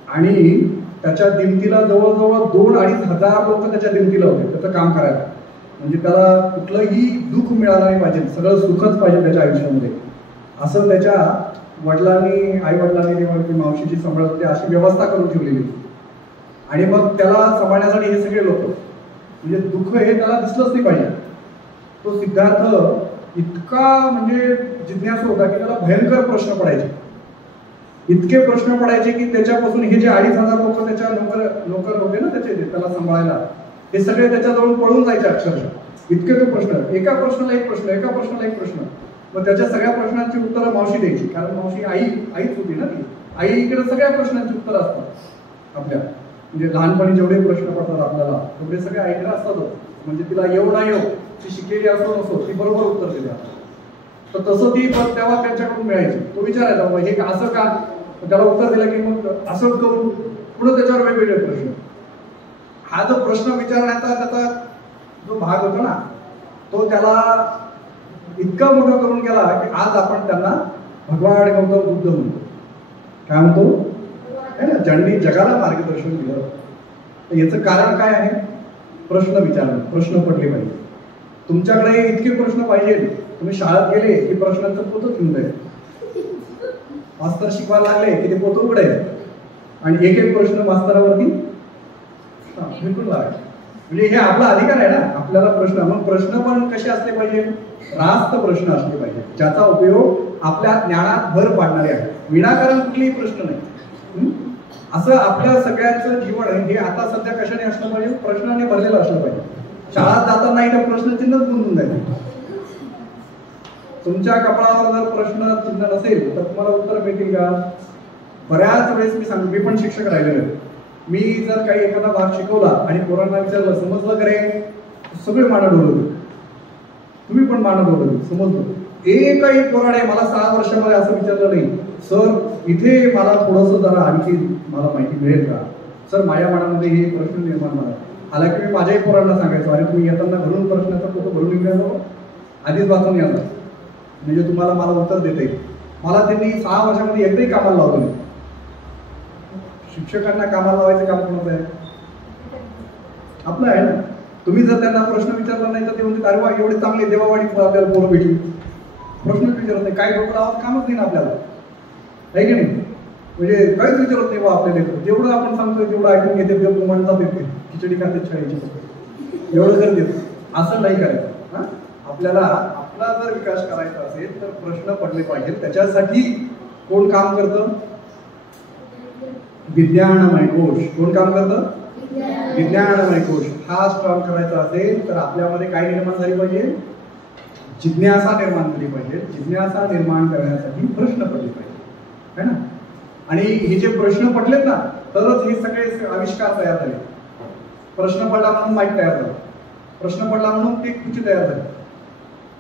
आणि त्याच्या दिमतीला जवळजवळ 2-2.5 हजार लोक त्याच्या दिमतीला होते त्याचं काम करायला. म्हणजे त्याला कुठलंही दुःख मिळालं नाही पाहिजे, सगळं सुखच पाहिजे त्याच्या आयुष्यामध्ये, असं त्याच्या वडिलांनी आई वडिलांनी मावशीची सांभाळत होते अशी व्यवस्था करून ठेवलेली. आणि मग त्याला सांभाळण्यासाठी हे सगळे लोक, म्हणजे दुःख हे त्याला दिसलंच नाही पाहिजे. तो सिद्धार्थ इतका म्हणजे जिज्ञासू होता की त्याला भयंकर प्रश्न पडायचे, इतके प्रश्न पडायचे की त्याच्यापासून हे जे 2,500 लोक त्याच्या नोकर होते ना त्याचे त्याला सांभाळायला, हे सगळे त्याच्याजवळ पळून जायचे अक्षरशः. इतके तो प्रश्न, एका प्रश्नाला एक प्रश्न, एका प्रश्नाला एक प्रश्न. मग त्याच्या सगळ्या प्रश्नांची उत्तरं मावशी द्यायची, कारण मावशी आईच होती ना ती. आईकडे सगळ्या प्रश्नांची उत्तरं असतात आपल्या, म्हणजे लहानपणी जेवढे प्रश्न पडतात आपल्याला तेवढे सगळे आईकडे असतात. म्हणजे तिला येऊ ना येऊ, ती शिकलेली असो नसो, ती बरोबर उत्तर देते. तर तसं ती तेव्हा त्यांच्याकडून मिळायची. तो विचारायचा बाबा हे असं का, त्याला उत्तर दिलं की मग असं करून पुढे त्याच्यावर वेगवेगळे प्रश्न. हा जो प्रश्न विचारण्याचा त्याचा जो भाग होता ना, तो त्याला इतका मोठा करून गेला की आज आपण त्यांना भगवान गौतम बुद्ध म्हणतो. काय म्हणतो? ज्यांनी जगाला मार्गदर्शन दिलं. याचं कारण काय आहे? प्रश्न विचारणं, प्रश्न पडले पाहिजे. तुमच्याकडे इतके प्रश्न पाहिजे, तुम्ही शाळेत गेले की प्रश्नांचं पोतं घेऊन जाईल. मास्तर शिकवायला लागले की ते पोतं उघडेल आणि एक एक प्रश्न मास्तरावरती बिलकुल लागायचे. म्हणजे हे आपला अधिकार आहे ना आपल्याला प्रश्न. मग प्रश्न पण कसे असले पाहिजे? रास्त प्रश्न असले पाहिजे, ज्याचा उपयोग आपल्या ज्ञानात भर पाडणारे आहे, विनाकारण कुठलेही प्रश्न नाही. असं आपल्या सगळ्यांचं जीवन हे आता सध्या कशाने असलं पाहिजे? प्रश्नाने भरलेलं असलं पाहिजे. शाळेत जाताना इथं प्रश्नचिन्हच गुंतून जाईल. तुमच्या कपाळावर जर प्रश्न चिन्ह नसेल तर तुम्हाला उत्तर मिळतील का? बऱ्याच वेळेस मी सांगतो, मी पण शिक्षक राहिलेलो आहे. मी जर काही एखादा भाग शिकवला आणि पोरांना विचारलं समजलं करे, सगळे मानत डोलवले. तुम्ही पण मानत डोलवले, समजलं. एकही पोराने मला 6 वर्षामध्ये असं विचारलं नाही, सर इथे मला थोडंसं जरा आणखी मला माहिती मिळेल का? सर माझ्या मनामध्ये हे प्रश्न निर्माण झाला. हालाकी मी माझ्याही पोरांना सांगायचो, अरे तुम्ही येताना घरून प्रश्नाचा फोटो भरून निघालो, आधीच वाचून यायला, म्हणजे तुम्हाला मला उत्तर देता येईल. मला त्यांनी 6 वर्षामध्ये एकदाही कामाला लावलं नाही. शिक्षकांना कामाला लावायचं काम कोणाचं आहे? आपलं आहे ना. तुम्ही जर त्यांना प्रश्न विचारला नाही तर ते म्हणते अरे वा एवढे चांगले देवावाडी आपल्याला पोरं भेटली. प्रश्नच विचारत नाही, काय डोकं लावत कामच नाही ना आपल्याला, आहे की नाही? म्हणजे काहीच विचारत नाही बा आपल्याला. जेवढं आपण सांगतोय तेवढं ऐकून घेते, तेवढं म्हणतात येते, खिचडी खाते शाळेची, एवढं जर देत. असं नाही करायचं. हा, आपल्याला आपला जर विकास करायचा असेल तर प्रश्न पडले पाहिजे. त्याच्यासाठी कोण काम करतं? विज्ञानमय कोश. कोण काम करतं? विज्ञानमय कोश. हा स्ट्रॉंग करायचा असेल तर आपल्यामध्ये काय निर्माण झाली पाहिजे? जिज्ञासा निर्माण झाली पाहिजे. जिज्ञासा निर्माण करण्यासाठी प्रश्न पडले पाहिजे, है ना? आणि हे जे प्रश्न पडलेत ना तरच हे सगळे आविष्कार तयार झाले. प्रश्न पडला म्हणून माईक तयार झाला, प्रश्न पडला म्हणून ते खुर्ची तयार झाली.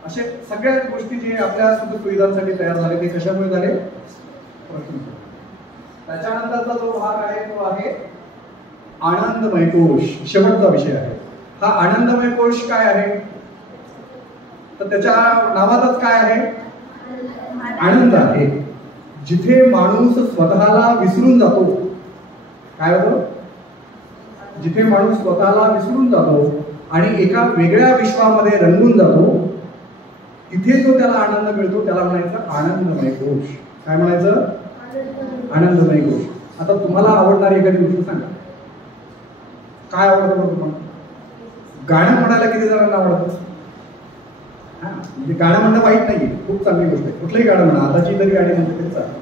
असे सगळ्या गोष्टी जे आपल्या सुखसुविधांसाठी तयार झाले ते कशामुळे झाले? प्रश्न. त्याच्यानंतरचा जो भाग आहे तो आहे आनंदमय कोश. शेवटचा विषय आहे हा. आनंदमय कोश काय आहे तर त्याच्या नावातच काय आहे? आनंद आहे. जिथे माणूस स्वतःला विसरून जातो. काय होतं? जिथे माणूस स्वतःला विसरून जातो आणि एका वेगळ्या विश्वामध्ये रंगून जातो, तिथे जो त्याला आनंद मिळतो त्याला म्हणायचं आनंदमय कोश. काय म्हणायचं? आनंदमय कोश. आता तुम्हाला आवडणारी एखादी गोष्ट सांगा. काय आवडतं तुम्हाला? गाणं म्हणायला किती जणांना आवडतं? हा, म्हणजे गाणं म्हणणं वाईट नाही, खूप चांगली गोष्ट आहे. कुठलंही गाणं म्हणा, आताची जरी गाणी म्हणते तरी चालेल.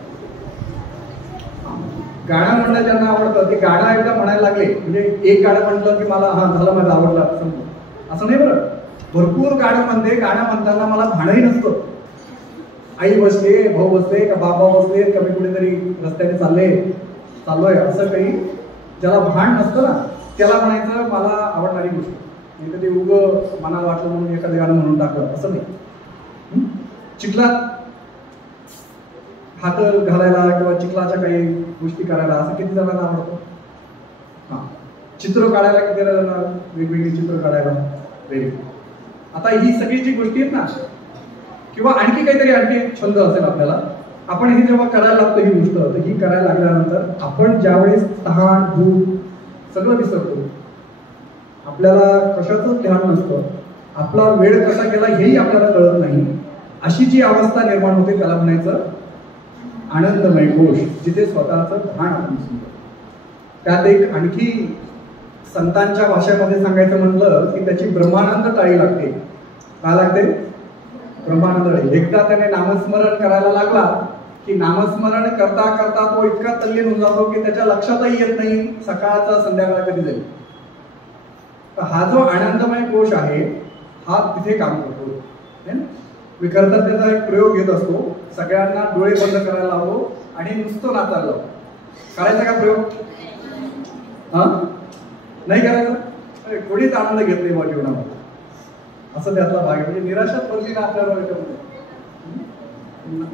गाणं म्हणणं ज्यांना आवडतं ते गाणं एकदा म्हणायला लागले म्हणजे एक गाणं म्हटलं की मला हा झालं माझं आवडलं असं नाही. बरं, भरपूर गाणं म्हणते. गाणं म्हणताना मला भाणही नसतं. आई बसले, भाऊ बसले, का बाबा बसले, का मी कुठेतरी रस्त्याने चाललोय असं काही ज्याला भान नसतं ना त्याला म्हणायचं मला आवडणारी गोष्ट. नाही तर ते उगं मनाला वाटलं म्हणून एखादं गाणं म्हणून टाकलं असं नाही. चिखलात हात घालायला किंवा चिखलाच्या काही गोष्टी करायला असं किती जणांना आवडतं? हा, चित्र काढायला किती जणांना? वेगवेगळी चित्र काढायला. Very good. आता ही सगळी जी गोष्टी आहेत ना, किंवा आणखी काहीतरी छंद असेल आपल्याला, आपण हे जेव्हा करायला लागतो ही गोष्ट, तर ही करायला लागल्यानंतर आपण ज्यावेळेस तहान भूक सगळं विसरतो, आपल्याला कशाचंच ध्यान नसतं, आपला वेळ कसा गेला हेही आपल्याला कळत नाही, अशी जी अवस्था निर्माण होते त्याला म्हणायचं आनंदमय कोश, जिथे स्वतःचं भान आपण विसरतो. त्यात एक आणखी संतांच्या भाषेमध्ये सांगायचं म्हटलं की त्याची ब्रह्मानंद टाळी लागते. काय लागते? ब्रह्मानंद टाळी. एकदा त्याने नामस्मरण करायला लागला की नामस्मरण करता करता तो इतका तल्लीन होऊन जातो की त्याच्या लक्षातही येत नाही सकाळचा संध्याकाळ कधी जाईल. तर हा जो आनंदमय कोश आहे हा तिथे काम करतो. मी खरं तर त्याचा एक प्रयोग घेत असतो, सगळ्यांना डोळे बंद करायला लावतो आणि नुसतं नाचायला लावतो. करायचा का प्रयोग? हा, नाही करायचा? कोणीच आनंद घेत नाही बा जीवनामध्ये, असं त्यातला भाग आहे. म्हणजे निराशाच बनली ना आपल्याला.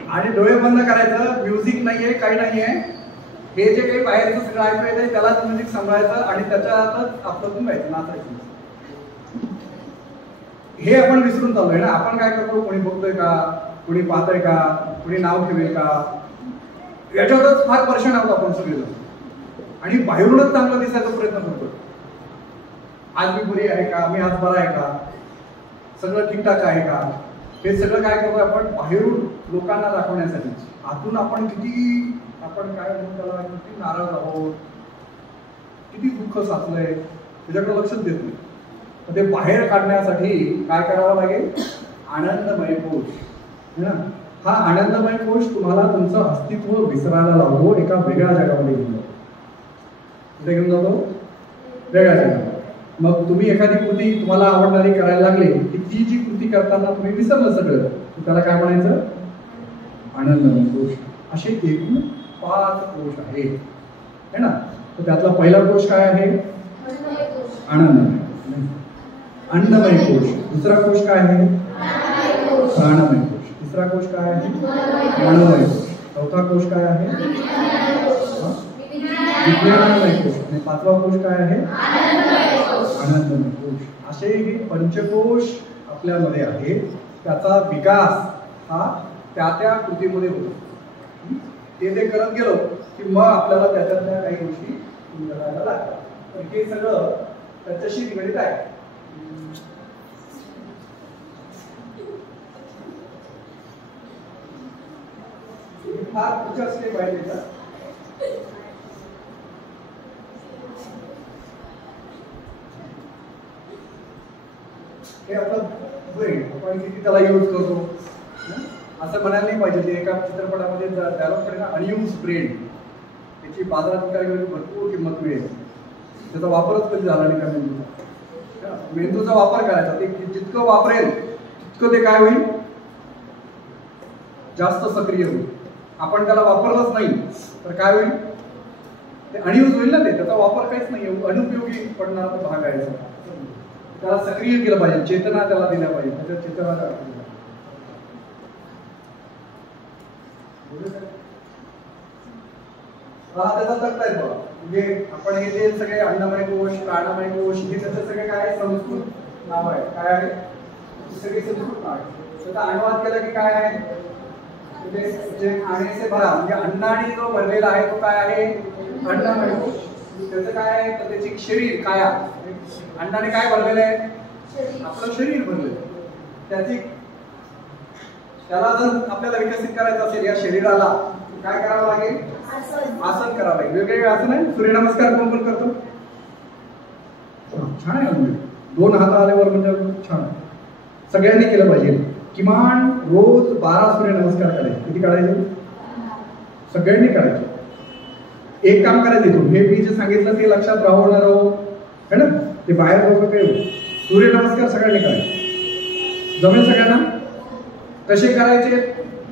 आणि डोळे बंद करायचं, म्युझिक नाहीये, काही नाहीये, हे जे काही बाहेरचं सगळं ऐकू येतंय त्यालाच म्युझिक सांभाळायचं आणि त्याच्यातच आपलं व्हायचं, नाचायचं. हे आपण विसरून चाललोय ना. आपण काय करतो, कोणी बघतोय का, कोणी पाहतोय का, कोणी नाव ठेवेल का, याच्यातच फार परेशान आहोत आपण सगळेजण. आणि बाहेरूनच चांगलं दिसायचा प्रयत्न करतो. आज मी बरी आहे का, मी आज बरा आहे का, सगळं ठीकठाक आहे का, हे सगळं काय करतो आपण बाहेरून लोकांना दाखवण्यासाठी. आतून आपण काय म्हणून त्याला किती नाराज आहोत, किती दुःख साचलंय, त्याच्याकडे लक्षच देत नाही. तर ते बाहेर काढण्यासाठी काय करावं लागेल? आनंदमय कोश. हा आनंदमय कोश तुम्हाला तुमचं अस्तित्व विसरायला लावतो, एका वेगळ्या जगामध्ये घेऊन जातो. कुठे घेऊन जातो? वेगळ्या जगामध्ये. मग तुम्ही एखादी कृती तुम्हाला आवडणारी करायला लागली की ती जी कृती करताना तुम्ही विसरलं सगळं, त्याला काय म्हणायचं? आनंदमय कोश. असे एकूण 5 कोश आहेत, है ना. तर त्यातला पहिला कोश काय आहे? आनंदमय. अन्नमय कोश. दुसरा कोश काय आहे? प्राणमय कोश. तिसरा कोश काय आहे? मनोमय कोश. चौथा कोश काय आहे? विज्ञानमय कोश. आणि 5वा कोश काय आहे? आनंदमय कोश. असे हे पंचकोश आपल्यामध्ये आहे. त्याचा विकास हा त्या कृतीमध्ये होतो. ते करत गेलो की मग आपल्याला त्याच्यातल्या काही गोष्टी करायला लागतात. तर हे सगळं त्याच्याशी निगडीत आहे. फार पुढच्या स्टेप आहे त्याचा. हे आपलं ब्रेन आपण किती त्याला यूज करतो असं म्हणायला नाही पाहिजे. ते एका चित्रपटामध्ये डायलॉग कडे ना, अनयूज ब्रेन, त्याची बाजारात विकायला भरपूर किंमत मिळेल, त्याचा वापरच कधी झाला नाही का मेंदूचा. मेंदूचा वापर करायचा, ते जितकं वापरेल तितकं ते काय होईल? जास्त सक्रिय होईल. आपण त्याला वापरलंच नाही तर काय होईल? ते अनयूज होईल ना. ते त्याचा वापर काहीच नाही, अनुपयोगी पडणारा भाग आहे. त्याला सक्रिय केलं पाहिजे, चेतना त्याला दिल्या पाहिजे. त्याच्या चेतना त्याचा तक्ता आहे बघा. म्हणजे आपण हे जे सगळे अन्नमय कोश, प्राणमय कोश, हे त्याचं सगळे काय संस्कृत नाव आहे. काय आहे? सगळे संस्कृत नाव आहे. त्याचा अनुवाद केला की काय आहे? जे खाणे से भरा, म्हणजे अन्नाने जो भरलेला आहे तो काय आहे? अन्नमय कोश. त्याचं काय आहे? तर त्याची शरीर काया, अन्नाने काय भरलेलं आहे? आपलं शरीर भरलेलं. त्याला जर आपल्याला विकसित करायचं असेल या शरीराला, काय करावं लागेल? आसन करावं लागेल. वेगवेगळे आसन आहे. सूर्यनमस्कार कोण कोण करतो? छान आहे. म्हणजे 2 हात आल्यावर म्हणजे छान आहे. सगळ्यांनी केलं पाहिजे. किमान रोज 12 सूर्यनमस्कार करायचे. किती करायचे? सगळ्यांनी करायचे. एक काम करायचं, हे मी जे सांगितलं ते लक्षात राहणार है ना. ते बाहेर लोक काही सूर्यनमस्कार सगळ्यांनी करायचे. जमेल सगळ्यांना? कसे करायचे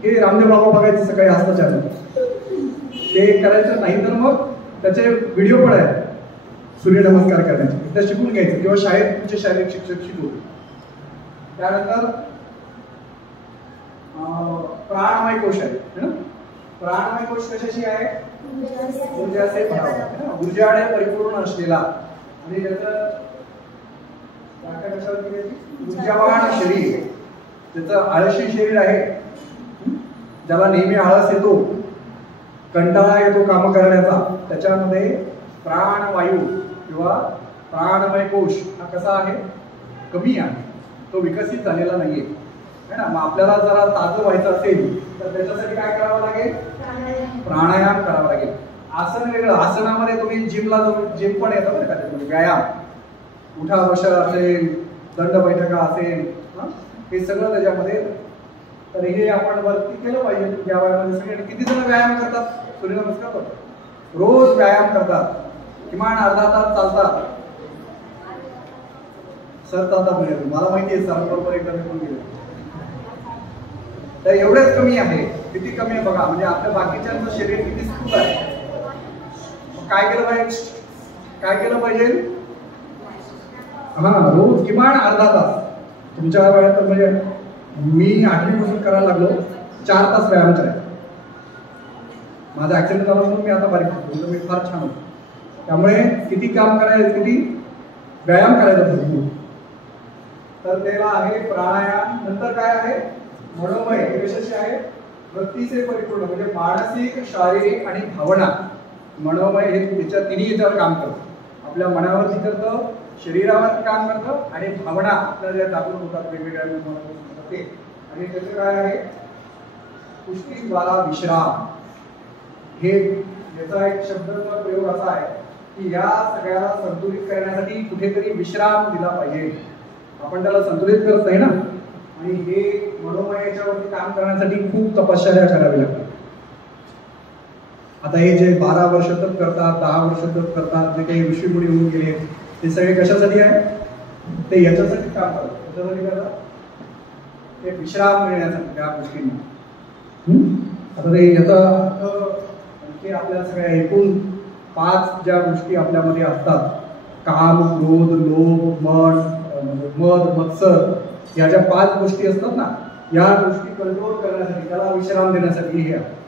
हे रामदेव बाबा बघायचे सकाळी असतं चॅनल, ते करायचं नाही तर मग त्याचे व्हिडिओ पण आहेत सूर्यनमस्कार करण्याचे, ते शिकून घ्यायचं किंवा शाळेत तुमचे शारीरिक शिक्षक शिकवतील. त्यानंतर प्राणमय कोश आहे ना. प्राणमय कोश कशाशी आहे? ऊर्जाचे भराव, ऊर्जाने परिपूर्ण असलेला. आणि त्याचं व्याख्या कशावर केली होती? ऊर्जावान शरीर, ज्याचं आळशी शरीर आहे, ज्याला नेहमी आळस येतो, कंटाळा येतो काम करण्याचा, त्याच्यामध्ये प्राणवायू किंवा प्राणमय कोश हा कसा आहे? कमी आहे, तो विकसित झालेला नाहीये है ना. मग आपल्याला जरा ताजं व्हायचं असेल तर त्याच्यासाठी काय करावं लागेल? प्राणायाम करावा लागेल. आसन वेगळं, आसनामध्ये तुम्ही जिमला जिम पण येतं बरं का, त्याच्यामध्ये व्यायाम, उठा बशा असेल, दंड बैठका असेल, हे सगळं त्याच्यामध्ये. तर हे आपण वरती केलं पाहिजे या वयामध्ये. सगळे किती जण व्यायाम करतात? सूर्यनमस्कार करतात, रोज व्यायाम करतात, किमान अर्धा तास चालतात, सर चालतात म्हणजे मला माहिती आहे, सरांबरोबर एकदा मी पण गेलो. तर एवढेच कमी आहे. किती कमी आहे बघा, म्हणजे आपल्या बाकीच्यांचं शरीर किती स्थूल आहे. काय केलं पाहिजे? काय केलं पाहिजे? हा, रोज किमान अर्धा तास. तुमच्या वयात म्हणजे मी 8वी पासून करायला लागलो, 4 तास व्यायाम करायचा. माझा ऍक्सिडेंट झाला म्हणून मी आता बारीक होतो, मी फार छान होतो. त्यामुळे किती काम करायचं, किती व्यायाम करायचा भरपूर. तर त्याला आहे प्राणायाम. नंतर काय आहे? मनोमय. हे कशाचे आहे? वृत्तीचे परिपूर्ण, म्हणजे मानसिक, शारीरिक आणि भावना. मनोमय हे त्याच्या तिन्ही याच्यावर काम करतं. आपल्या मनावरती करतं, शरीरावर काम करतं आणि भावना आपल्याला ज्या जागृत होतात वेगवेगळ्या ते. आणि त्याचं काय आहे? पुष्टीद्वारा विश्राम. हे याचा एक शब्दाचा प्रयोग असा आहे की या सगळ्याला संतुलित करण्यासाठी कुठेतरी विश्राम दिला पाहिजे. आपण त्याला संतुलित करत नाही ना. आणि हे मनोमय याच्यावरती काम करण्यासाठी खूप तपश्चर्या करावी लागतात. आता हे जे 12 वर्ष तप करतात, 10 वर्ष तप करतात, जे काही ऋषीमुनी होऊन गेले, ते सगळे कशासाठी आहे? ते याच्यासाठी काम करतात. त्याच्यासाठी करतात ते विश्राम मिळण्यासाठी त्या गोष्टींना. आता ते याचा अर्थ आपल्या सगळ्या एकूण 5 ज्या गोष्टी आपल्यामध्ये असतात, काम, क्रोध, लोभ, मद, मत्सर, या ज्या 5 गोष्टी असतात ना, या गोष्टी कंट्रोल करण्यासाठी, त्याला विश्राम देण्यासाठी हे आहे.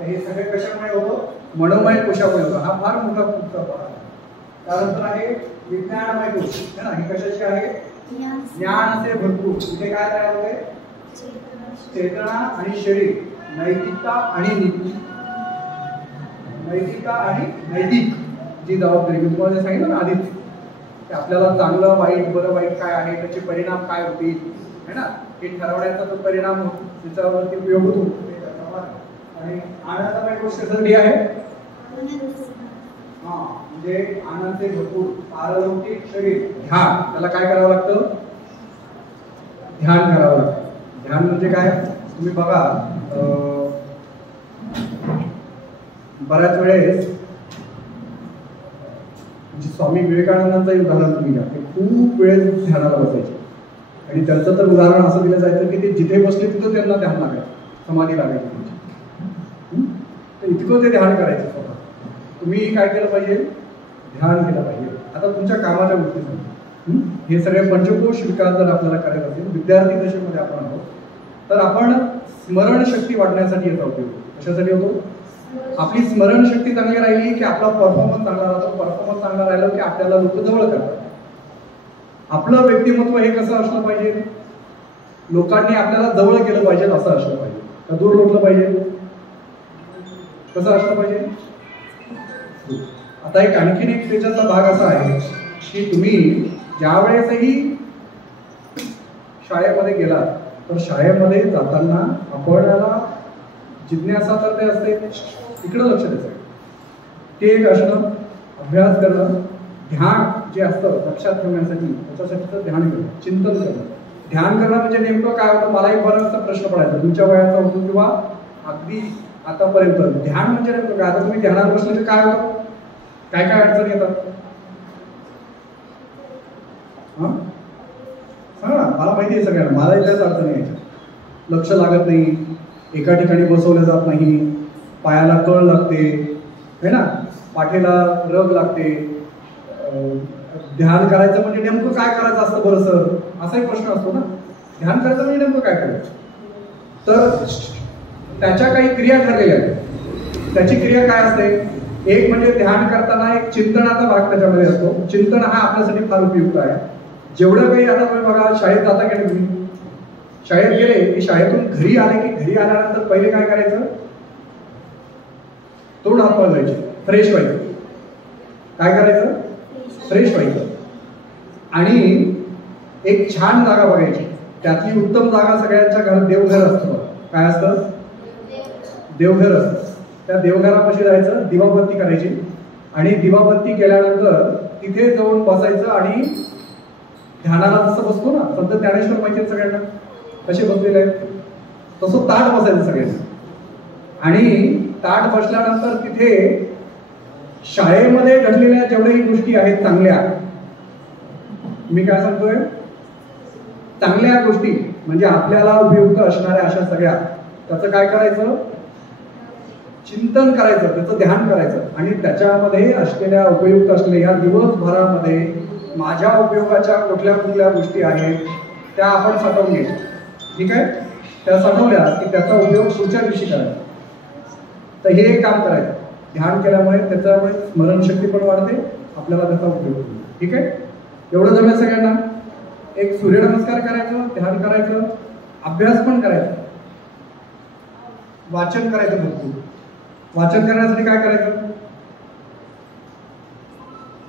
हे सगळे कशामुळे होतं? मनोमय कोशामुळे होतं. हा फार मोठा पुढचा भाग आहे. त्यानंतर आहे विज्ञानमय कोश, है ना. हे कशाचे आहे? ज्ञानाचे भरपूर. इथे काय तयार होते? चेतना आणि शरीर, नैतिकता आणि नीती. नैतिकता आणि नैतिक जी जबाबदारी मी तुम्हाला सांगितलं ना आधीच, की आपल्याला चांगलं वाईट, बरं वाईट काय आहे, त्याचे परिणाम काय होतील, है ना, हे ठरवण्याचा जो परिणाम होतो त्याच्यावरती उपयोग होतो. आणि आनंदमय गोष्ट कधी आहे? हा, म्हणजे आनंदचे भरपूर पारलौकिक शरीर. ध्यान, त्याला काय करावं लागतं? ध्यान करावं लागतं. ध्यान म्हणजे काय? तुम्ही बघा, बऱ्याच वेळेस स्वामी विवेकानंदांचं उदाहरण तुम्ही घ्या. ते खूप वेळेस ध्यानाला बसायचे आणि त्यांचं तर उदाहरण असं दिलं जायचं की ते जिथे बसले तिथं त्यांना ध्यान लागायचं, समाधी लागायची. तर इतकं ते ध्यान करायचं स्वतः. तुम्ही काय केलं पाहिजे? ध्यान केलं पाहिजे. आता तुमच्या कामाच्या गोष्टीसाठी हे सगळे पंचकोश विकास जर आपल्याला करायचा असेल, विद्यार्थी दशेमध्ये आपण आहोत, तर आपण स्मरणशक्ती वाढण्यासाठी याचा उपयोग होतो. कशासाठी होतो? आपली स्मरणशक्ती चांगली राहिली की आपला परफॉर्मन्स चांगला राहतो. परफॉर्मन्स चांगला राहिला की आपल्याला लोक जवळ करतात. आपलं व्यक्तिमत्व हे कसं असलं पाहिजे? लोकांनी आपल्याला जवळ केलं पाहिजे असं असलं पाहिजे. का दूर लोटलं पाहिजे? कसं असलं पाहिजे? आता एक आणखीन एक त्याच्यातला भाग असा आहे की तुम्ही ज्यावेळेसही शाळेमध्ये गेला तर शाळेमध्ये जाताना आपल्याला जिज्ञासा तर ते असते, इकडं लक्ष द्यायचं. ते एक असणं, अभ्यास करणं, ध्यान जे असतं लक्षात ठेवण्यासाठी, त्याच्यासाठीचं ध्यान करणं, चिंतन करणं. ध्यान करणं म्हणजे नेमकं काय होतं? मलाही बराचसा प्रश्न पडायचा, तुमच्या वयाचा होतो किंवा अगदी आतापर्यंत. ध्यान म्हणजे नेमकं काय? आता तुम्ही ध्यानात बसलं तर काय होतं? काय काय अडचणी येतात? सांगा ना, मला माहिती आहे सगळ्यांना. मलाही त्याच अडचणी यायच्या. लक्ष लागत नाही, एका ठिकाणी बसवलं जात नाही, पायाला कळ लागते, है ना, पाठीला रग लागते. ध्यान करायचं म्हणजे नेमकं काय करायचं असतं बरं सर? असाही प्रश्न असतो ना. ध्यान करायचं म्हणजे नेमकं काय करायचं? तर त्याच्या काही क्रिया ठरलेल्या आहेत. त्याची क्रिया काय असते? एक म्हणजे ध्यान करताना एक चिंतनाचा भाग त्याच्यामध्ये असतो. चिंतन हा आपल्यासाठी फार उपयुक्त आहे. जेवढं काही आता बघा, शाळेत जाता गेले तुम्ही, शाळेत गेले की शाळेतून घरी आले की घरी आल्यानंतर पहिले काय करायचं? तोंड हात पाय धुवायचे, फ्रेश व्हायचं. काय करायचं? फ्रेश व्हायचं. आणि एक छान जागा बघायची. त्यातली उत्तम जागा सगळ्यांच्या घरात देवघर असतं. काय असतं? देवघर असतं. त्या देवघरापाशी जायचं, दिवाबत्ती करायची आणि दिवाबत्ती केल्यानंतर तिथे जाऊन बसायचं आणि ध्यानाला जसं बसतो ना, संत ज्ञानेश्वर माहिती आहे सगळ्यांना कसे बसलेले आहेत, तसं ताट बसायचं सगळ्यांना. आणि ताट बसल्यानंतर तिथे शाळेमध्ये घडलेल्या जेवढ्याही गोष्टी आहेत चांगल्या, मी काय सांगतोय, चांगल्या गोष्टी म्हणजे आपल्याला उपयुक्त असणाऱ्या अशा सगळ्या, त्याचं काय करायचं? चिंतन करायचं, त्याचं ध्यान करायचं. आणि त्याच्यामध्ये असलेल्या उपयुक्त असलेल्या या दिवसभरामध्ये माझ्या उपयोगाच्या कुठल्या कुठल्या गोष्टी आहेत त्या आपण साठवून घ्यायच्या. ठीक आहे? त्या साठवल्या की त्याचा उपयोग पुढच्या दिवशी करायचा. तर हे एक काम करायचं. ध्यान केल्यामुळे त्याच्यामुळे स्मरणशक्ती पण वाढते, आपल्याला त्याचा उपयोग होतो. ठीक आहे? एवढं जमेल सगळ्यांना? एक सूर्यनमस्कार करायचं, ध्यान करायचं, अभ्यास पण करायचा, वाचन करायचं भरपूर. वाचन करण्यासाठी काय करायचं?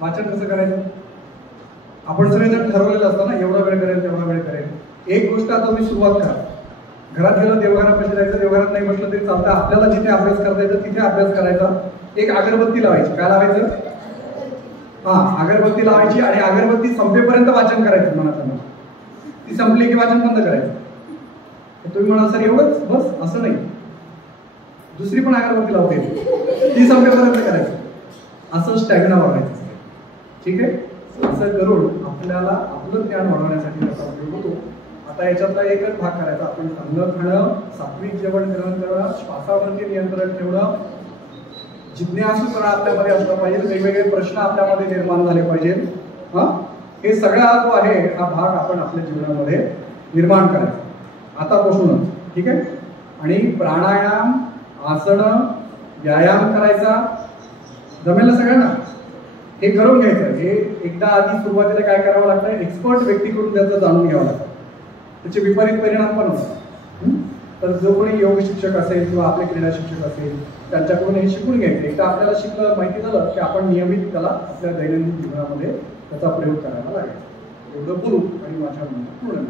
वाचन कसं करायचं? आपण सगळे जण ठरवलेलं असतं ना, एवढा वेळ करेल तेवढा वेळ करेल. एक गोष्ट आता तुम्ही सुरुवात करा. घरात गेलं देवघरापाशी जायचं, देवघरात नाही बसलं तरी चालतं. आपल्याला जिथे अभ्यास करता येतं तिथे अभ्यास करायचा. एक अगरबत्ती लावायची. काय लावायचं? अगरबत्ती लावायची आणि अगरबत्ती संपेपर्यंत वाचन करायचं मनात. ती संपली की वाचन बंद करायचं. तुम्ही म्हणाल सर एवढंच बस? असं नाही, दुसरी पण अगरबत्ती लावते, ती संपेपर्यंत करायचं. असं स्टॅमिना वाढवायचं. ठीक आहे? असं करून आपल्याला आपलं ज्ञान वाढवण्यासाठी त्याचा उपयोग होतो. आता याच्यातला एकच भाग करायचा, आपण चांगलं खाणं, सात्विक जेवण ग्रहण करणं, श्वासावरती नियंत्रण ठेवणं, जिज्ञासूपणा आपल्यामध्ये असला पाहिजे, वेगवेगळे प्रश्न आपल्यामध्ये निर्माण झाले पाहिजे. हे सगळा जो आहे हा भाग आपण आपल्या जीवनामध्ये निर्माण करायचा आतापासूनच. ठीक आहे? आणि प्राणायाम, आसनं, व्यायाम करायचा. जमेल सगळ्यांना? हे करून घ्यायचं. हे एकदा आधी सुरुवातीला काय करावं लागतं? एक्सपर्ट व्यक्तीकडून त्याचं जाणून घ्यावं लागतं. त्याचे विपरीत परिणाम पण होतात. तर जो कोणी योग शिक्षक असेल किंवा आपले क्रीडा शिक्षक असेल त्यांच्याकडून हे शिकून घ्यायचं. एकदा आपल्याला शिकलं, माहिती झालं की आपण नियमित त्याला आपल्या दैनंदिन जीवनामध्ये त्याचा प्रयोग करायला लागेल. एवढं बोलू आणि माझ्या म्हणणं पूर्ण